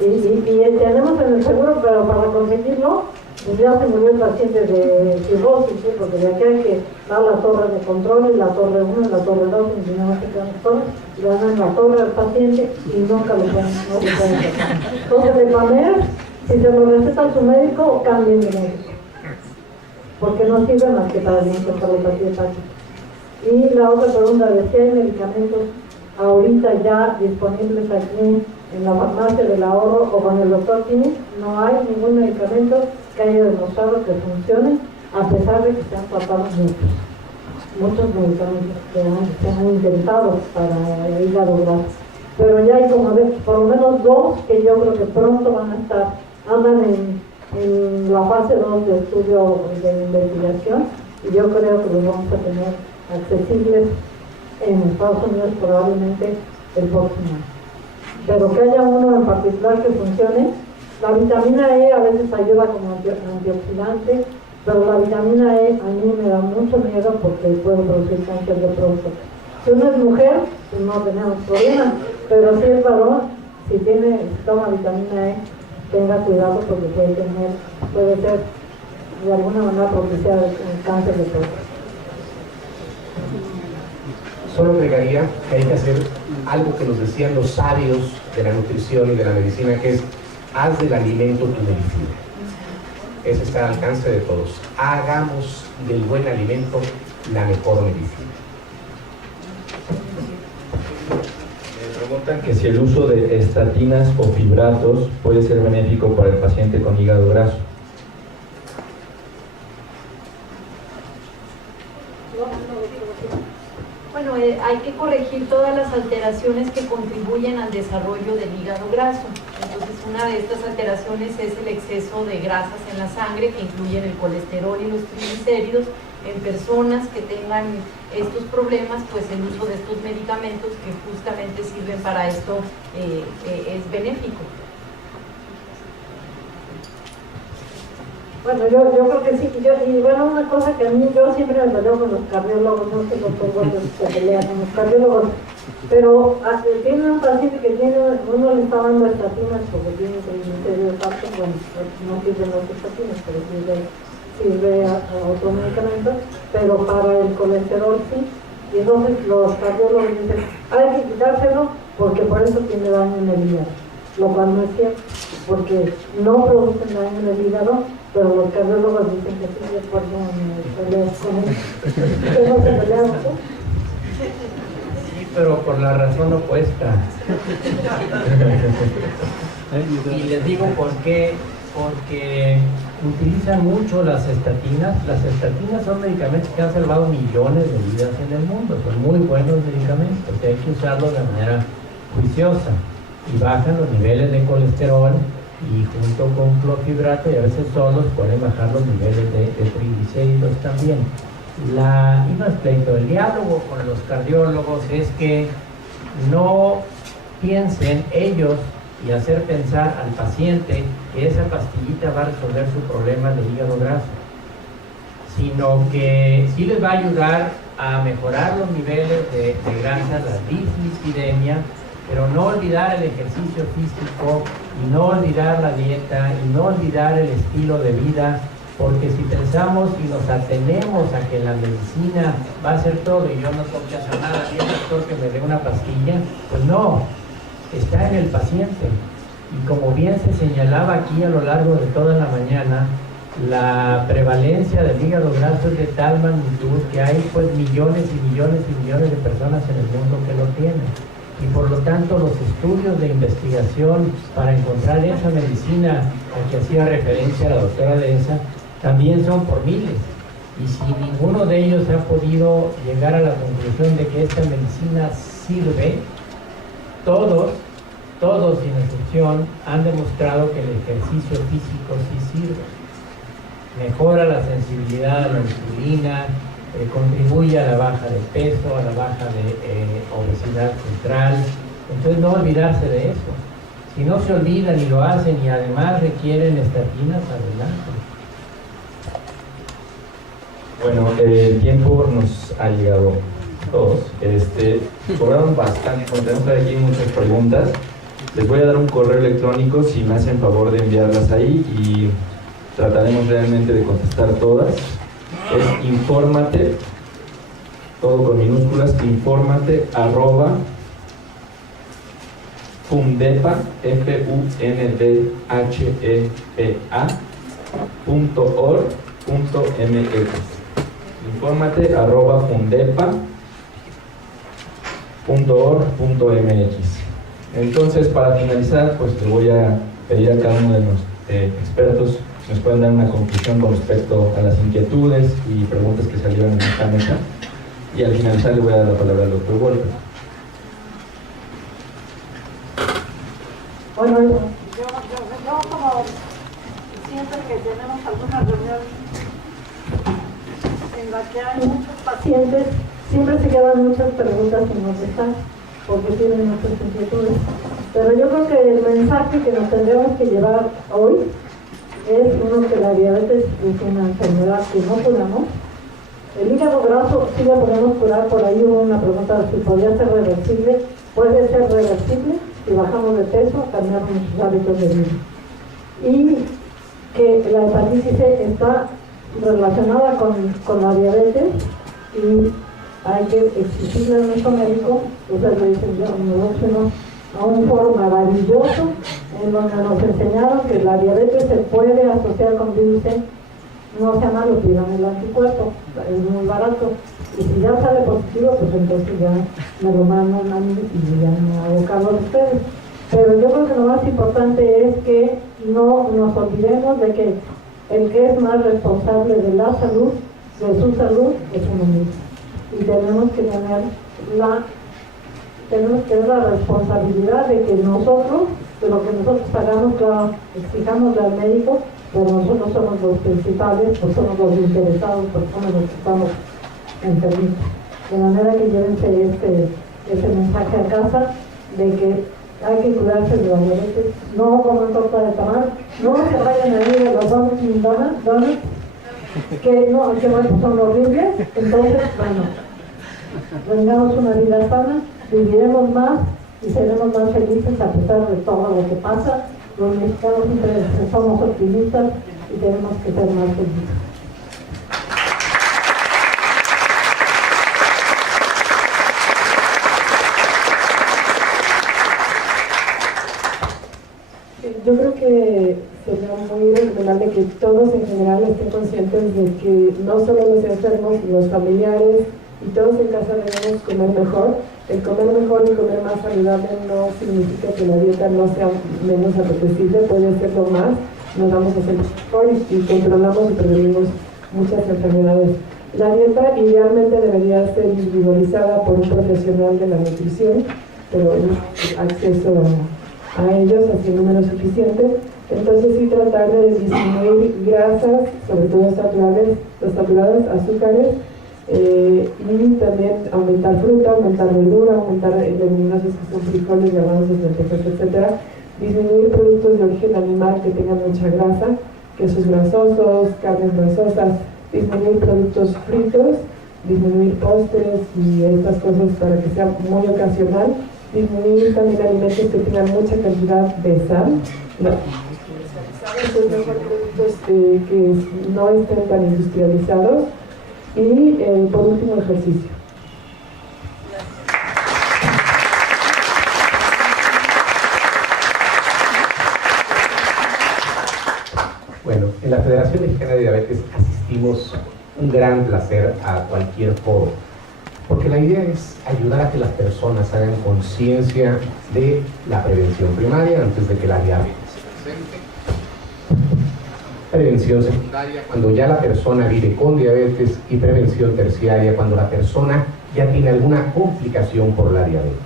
Y tenemos en el seguro, pero para conseguirlo, pues ya se murió el paciente de cirrosis, ¿sí? Porque de aquí hay que dar la torre de control, y la torre 1 y la torre 2, y no se quedan todas, y le dan la torre al paciente y nunca lo pueden sacar. Entonces, el Epamers, si se lo receta a su médico, cambien de médico, porque no sirve más que para la encefalopatía hepática. Y la otra pregunta de si hay medicamentos ahorita ya disponibles aquí en la farmacia del ahorro o con el doctor Kini, no hay ningún medicamento que haya demostrado que funcione, a pesar de que se han tratado muchos medicamentos que se han intentado para el hígado graso. Pero ya hay como por lo menos 2 que yo creo que pronto van a estar, andan en la fase 2 de estudio de investigación, y yo creo que los vamos a tener accesibles en Estados Unidos probablemente el próximo año. Pero que haya uno en particular que funcione. La vitamina E a veces ayuda como antioxidante, pero la vitamina E a mí me da mucho miedo porque puede producir cáncer de próstata. Si uno es mujer, pues no tenemos problema, pero si es varón, si toma vitamina E, tenga cuidado porque puede ser de alguna manera propiciar el cáncer de próstata. Solo agregaría que hay que hacer algo que nos decían los sabios de la nutrición y de la medicina, que es: haz del alimento tu medicina. Eso está al alcance de todos. Hagamos del buen alimento la mejor medicina. Me preguntan que si el uso de estatinas o fibratos puede ser benéfico para el paciente con hígado graso. Bueno, hay que corregir todas las alteraciones que contribuyen al desarrollo del hígado graso. Entonces, una de estas alteraciones es el exceso de grasas en la sangre, que incluyen el colesterol y los triglicéridos. En personas que tengan estos problemas, pues el uso de estos medicamentos que justamente sirven para esto es benéfico. Bueno, yo creo que sí. Y bueno, una cosa que a mí, yo siempre me peleo con los cardiólogos, no sé los doctores se pelean con los cardiólogos, pero tiene un paciente que uno le está dando estatinas porque tiene triglicéridos altos, bueno, no sirven las estatinas, pero sirve a otro medicamento, pero para el colesterol sí. Y entonces los cardiólogos dicen, hay que quitárselo porque por eso tiene daño en el hígado, lo cual no es cierto, porque no producen daño en el hígado, pero los cardiólogos dicen que sí, de acuerdo a peleas con él. ¿Ustedes no se pelean mucho? Sí, pero por la razón opuesta. Y les digo por qué, porque utilizan mucho las estatinas. Las estatinas son medicamentos que han salvado millones de vidas en el mundo, son muy buenos medicamentos, hay que usarlos de manera juiciosa y bajan los niveles de colesterol y junto con clorfibrato y a veces solos pueden bajar los niveles de triglicéridos también. Y no es pleito, el diálogo con los cardiólogos es que no piensen ellos y hacer pensar al paciente que esa pastillita va a resolver su problema de hígado graso, sino que sí les va a ayudar a mejorar los niveles de grasa, la dislipidemia, pero no olvidar el ejercicio físico y no olvidar la dieta y no olvidar el estilo de vida, porque si pensamos y nos atenemos a que la medicina va a hacer todo y yo no tengo que hacer nada, y el doctor que me dé una pastilla, pues no, está en el paciente. Y como bien se señalaba aquí a lo largo de toda la mañana, la prevalencia del hígado graso es de tal magnitud que hay pues millones y millones y millones de personas en el mundo que lo tienen. Y por lo tanto los estudios de investigación para encontrar esa medicina a que hacía referencia la doctora Dehesa también son por miles. Y si ninguno de ellos ha podido llegar a la conclusión de que esta medicina sirve, todos sin excepción han demostrado que el ejercicio físico sí sirve. Mejora la sensibilidad a la insulina, contribuye a la baja de peso, a la baja de obesidad central. Entonces no olvidarse de eso. Si no se olvidan y lo hacen y además requieren estatinas, adelante. Bueno, el tiempo nos ha llegado a todos. Cobraron bastante, tenemos aquí muchas preguntas. Les voy a dar un correo electrónico si me hacen favor de enviarlas ahí y trataremos realmente de contestar todas. Es infórmate, todo con minúsculas, infórmate @fundepa, fundhepa.org.mx. Infórmate @fundepa.org.mx. Entonces, para finalizar, pues le voy a pedir a cada uno de los expertos si nos pueden dar una conclusión con respecto a las inquietudes y preguntas que salieron en esta mesa. Y al finalizar le voy a dar la palabra al doctor Wolper. Bueno, yo como siento que tenemos alguna reunión en la que hay muchos pacientes, siempre se quedan muchas preguntas sin contestar porque tienen muchas inquietudes. Pero yo creo que el mensaje que nos tendremos que llevar hoy es uno, que la diabetes es una enfermedad que no curamos. El hígado graso sí lo podemos curar. Por ahí hubo una pregunta si podía ser reversible. Puede ser reversible si bajamos de peso, cambiamos nuestros hábitos de vida. Y que la hepatitis C está relacionada con la diabetes y hay que exigirle a nuestro médico. Ustedes le dicen, yo me fuimos a un foro maravilloso en donde nos enseñaron que la diabetes se puede asociar con virus C. No sea malo, pidan el anticuerpo, es muy barato. Y si ya sale positivo, pues entonces ya me lo mandan a mí y ya me hago cargo de ustedes. Pero yo creo que lo más importante es que no nos olvidemos de que el que es más responsable de la salud, de su salud, es uno mismo. Y tenemos que tener la responsabilidad de que nosotros, de lo que nosotros hagamos, claro, exijamos al médico, pero nosotros somos los principales, pues somos los interesados, porque somos los que estamos enfermitos. De manera que llévense ese mensaje a casa de que hay que cuidarse de la diabetes, no coman torta de tamal, no se vayan a ir a los donuts, que bueno, son horribles. Entonces, bueno, tengamos una vida sana, viviremos más y seremos más felices a pesar de todo lo que pasa. Los mexicanos siempre somos optimistas y tenemos que ser más felices. Yo creo que sería muy recomendable que todos en general estén conscientes de que no solo los enfermos, los familiares y todos en casa debemos comer mejor. El comer mejor y comer más saludable no significa que la dieta no sea menos apetecible, puede serlo más, nos vamos a hacer mejor y controlamos y prevenimos muchas enfermedades. La dieta idealmente debería ser individualizada por un profesional de la nutrición, pero no hay acceso a ellos así en número suficiente. Entonces sí tratar de disminuir grasas, sobre todo saturadas, azúcares, y también aumentar fruta, aumentar verdura, aumentar leguminosas que son frijoles, garbanzos, lentejas, etc. Disminuir productos de origen animal que tengan mucha grasa, quesos grasosos, carnes grasosas, disminuir productos fritos, disminuir postres y estas cosas para que sea muy ocasional, disminuir también alimentos que tengan mucha cantidad de sal, pues mejor productos que no estén tan industrializados y por último ejercicio. Bueno, en la Federación Mexicana de Diabetes asistimos un gran placer a cualquier foro, porque la idea es ayudar a que las personas hagan conciencia de la prevención primaria antes de que la diabetes se presente, prevención secundaria cuando ya la persona vive con diabetes y prevención terciaria cuando la persona ya tiene alguna complicación por la diabetes.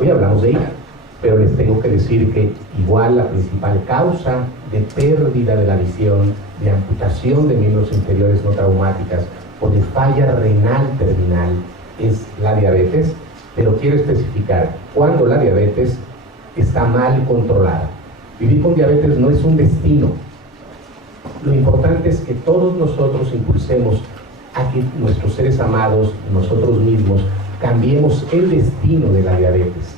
Hoy hablamos de hígado, pero les tengo que decir que igual la principal causa de pérdida de la visión, de amputación de miembros inferiores no traumáticas o de falla renal terminal es la diabetes, pero quiero especificar cuando la diabetes está mal controlada. Vivir con diabetes no es un destino. Lo importante es que todos nosotros impulsemos a que nuestros seres amados, nosotros mismos, cambiemos el destino de la diabetes.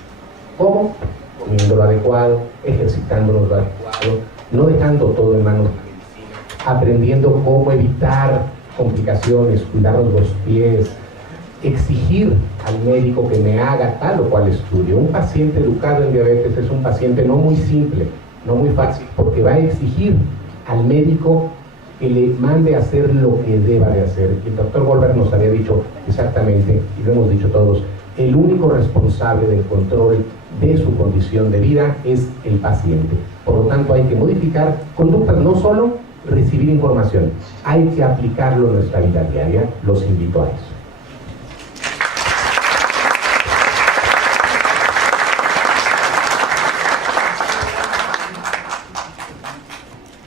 ¿Cómo? Comiendo lo adecuado, ejercitándonos lo adecuado, no dejando todo en manos de la medicina, aprendiendo cómo evitar complicaciones, cuidarnos los pies, exigir al médico que me haga tal o cual estudio. Un paciente educado en diabetes es un paciente no muy simple, no muy fácil, porque va a exigir al médico que le mande a hacer lo que deba de hacer. Y el doctor Goldberg nos había dicho exactamente, y lo hemos dicho todos, el único responsable del control de su condición de vida es el paciente. Por lo tanto, hay que modificar conductas, no solo recibir información, hay que aplicarlo en nuestra vida diaria. Los invito a eso.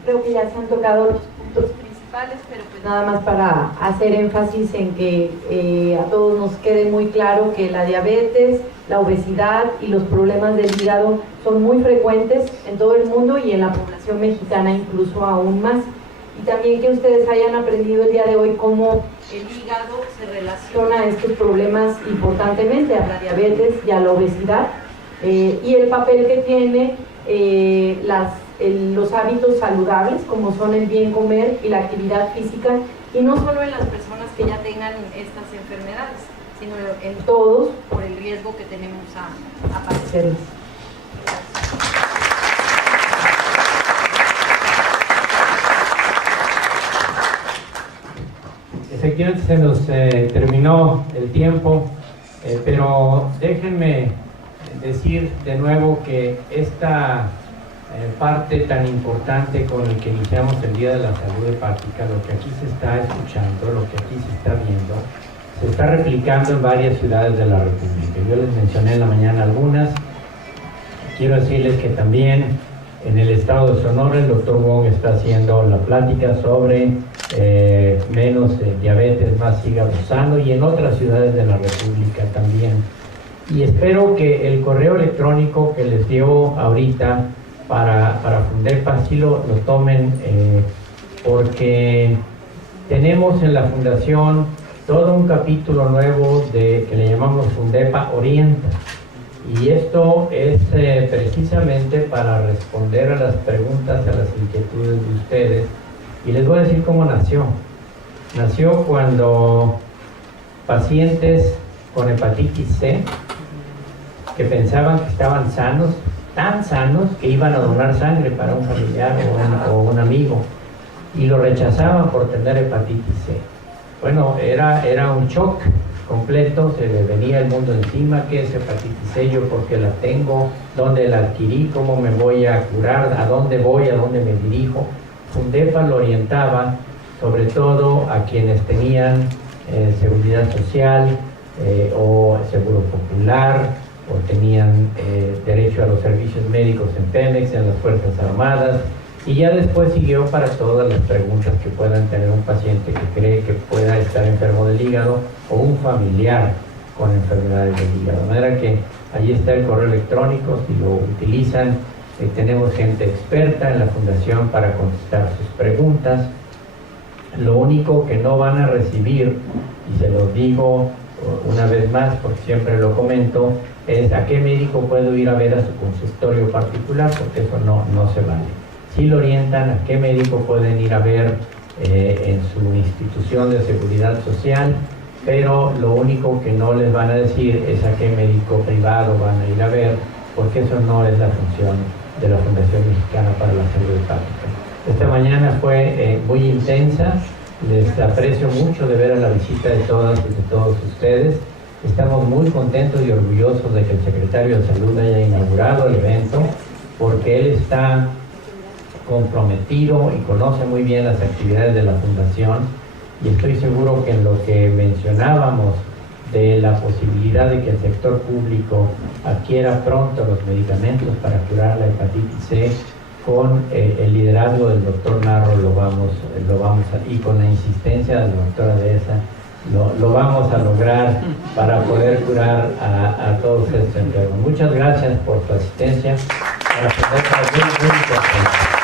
Creo que ya se han tocado los puntos principales, pero pues nada más para hacer énfasis en que a todos nos quede muy claro que la diabetes, la obesidad y los problemas del hígado son muy frecuentes en todo el mundo y en la población mexicana incluso aún más. Y también que ustedes hayan aprendido el día de hoy cómo el hígado se relaciona a estos problemas importantemente, a la diabetes y a la obesidad, y el papel que tiene los hábitos saludables, como son el bien comer y la actividad física, y no solo en las personas que ya tengan estas enfermedades, sino en todos, por el riesgo que tenemos a padecerlas. Efectivamente se nos terminó el tiempo, pero déjenme decir de nuevo que esta parte tan importante con el que iniciamos el Día de la Salud Hepática, lo que aquí se está escuchando, lo que aquí se está viendo, se está replicando en varias ciudades de la República. Yo les mencioné en la mañana algunas. Quiero decirles que también en el estado de Sonora el doctor Wong está haciendo la plática sobre menos diabetes, más hígado sano, y en otras ciudades de la República también. Y espero que el correo electrónico que les dio ahorita para Fundepa sí lo tomen, porque tenemos en la Fundación todo un capítulo nuevo que le llamamos Fundepa Orienta, y esto es precisamente para responder a las preguntas, a las inquietudes de ustedes. Y les voy a decir cómo nació. Nació cuando pacientes con hepatitis C, que pensaban que estaban sanos, tan sanos que iban a donar sangre para un familiar o un amigo y lo rechazaban por tener hepatitis C. Bueno, era un shock completo, se le venía el mundo encima. ¿Qué es hepatitis C? ¿Yo por qué la tengo? ¿Dónde la adquirí? ¿Cómo me voy a curar? ¿A dónde voy? ¿A dónde me dirijo? Fundepa lo orientaba sobre todo a quienes tenían seguridad social o seguro popular, o tenían derecho a los servicios médicos en Pemex, en las Fuerzas Armadas, y ya después siguió para todas las preguntas que puedan tener un paciente que cree que pueda estar enfermo del hígado o un familiar con enfermedades del hígado. De manera que allí está el correo electrónico, si lo utilizan, tenemos gente experta en la fundación para contestar sus preguntas. Lo único que no van a recibir, y se los digo una vez más porque siempre lo comento, es a qué médico puedo ir a ver a su consultorio particular, porque eso no se vale. Sí lo orientan a qué médico pueden ir a ver en su institución de seguridad social, pero lo único que no les van a decir es a qué médico privado van a ir a ver, porque eso no es la función de la Fundación Mexicana para la Salud Hepática. Esta mañana fue muy intensa. Les aprecio mucho de ver a la visita de todas y de todos ustedes. Estamos muy contentos y orgullosos de que el secretario de Salud haya inaugurado el evento, porque él está comprometido y conoce muy bien las actividades de la Fundación, y estoy seguro que en lo que mencionábamos de la posibilidad de que el sector público adquiera pronto los medicamentos para curar la hepatitis C, con el liderazgo del doctor Narro y con la insistencia de la doctora Dehesa, lo vamos a lograr para poder curar a todos estos enfermos. Muchas gracias por su asistencia. Para poder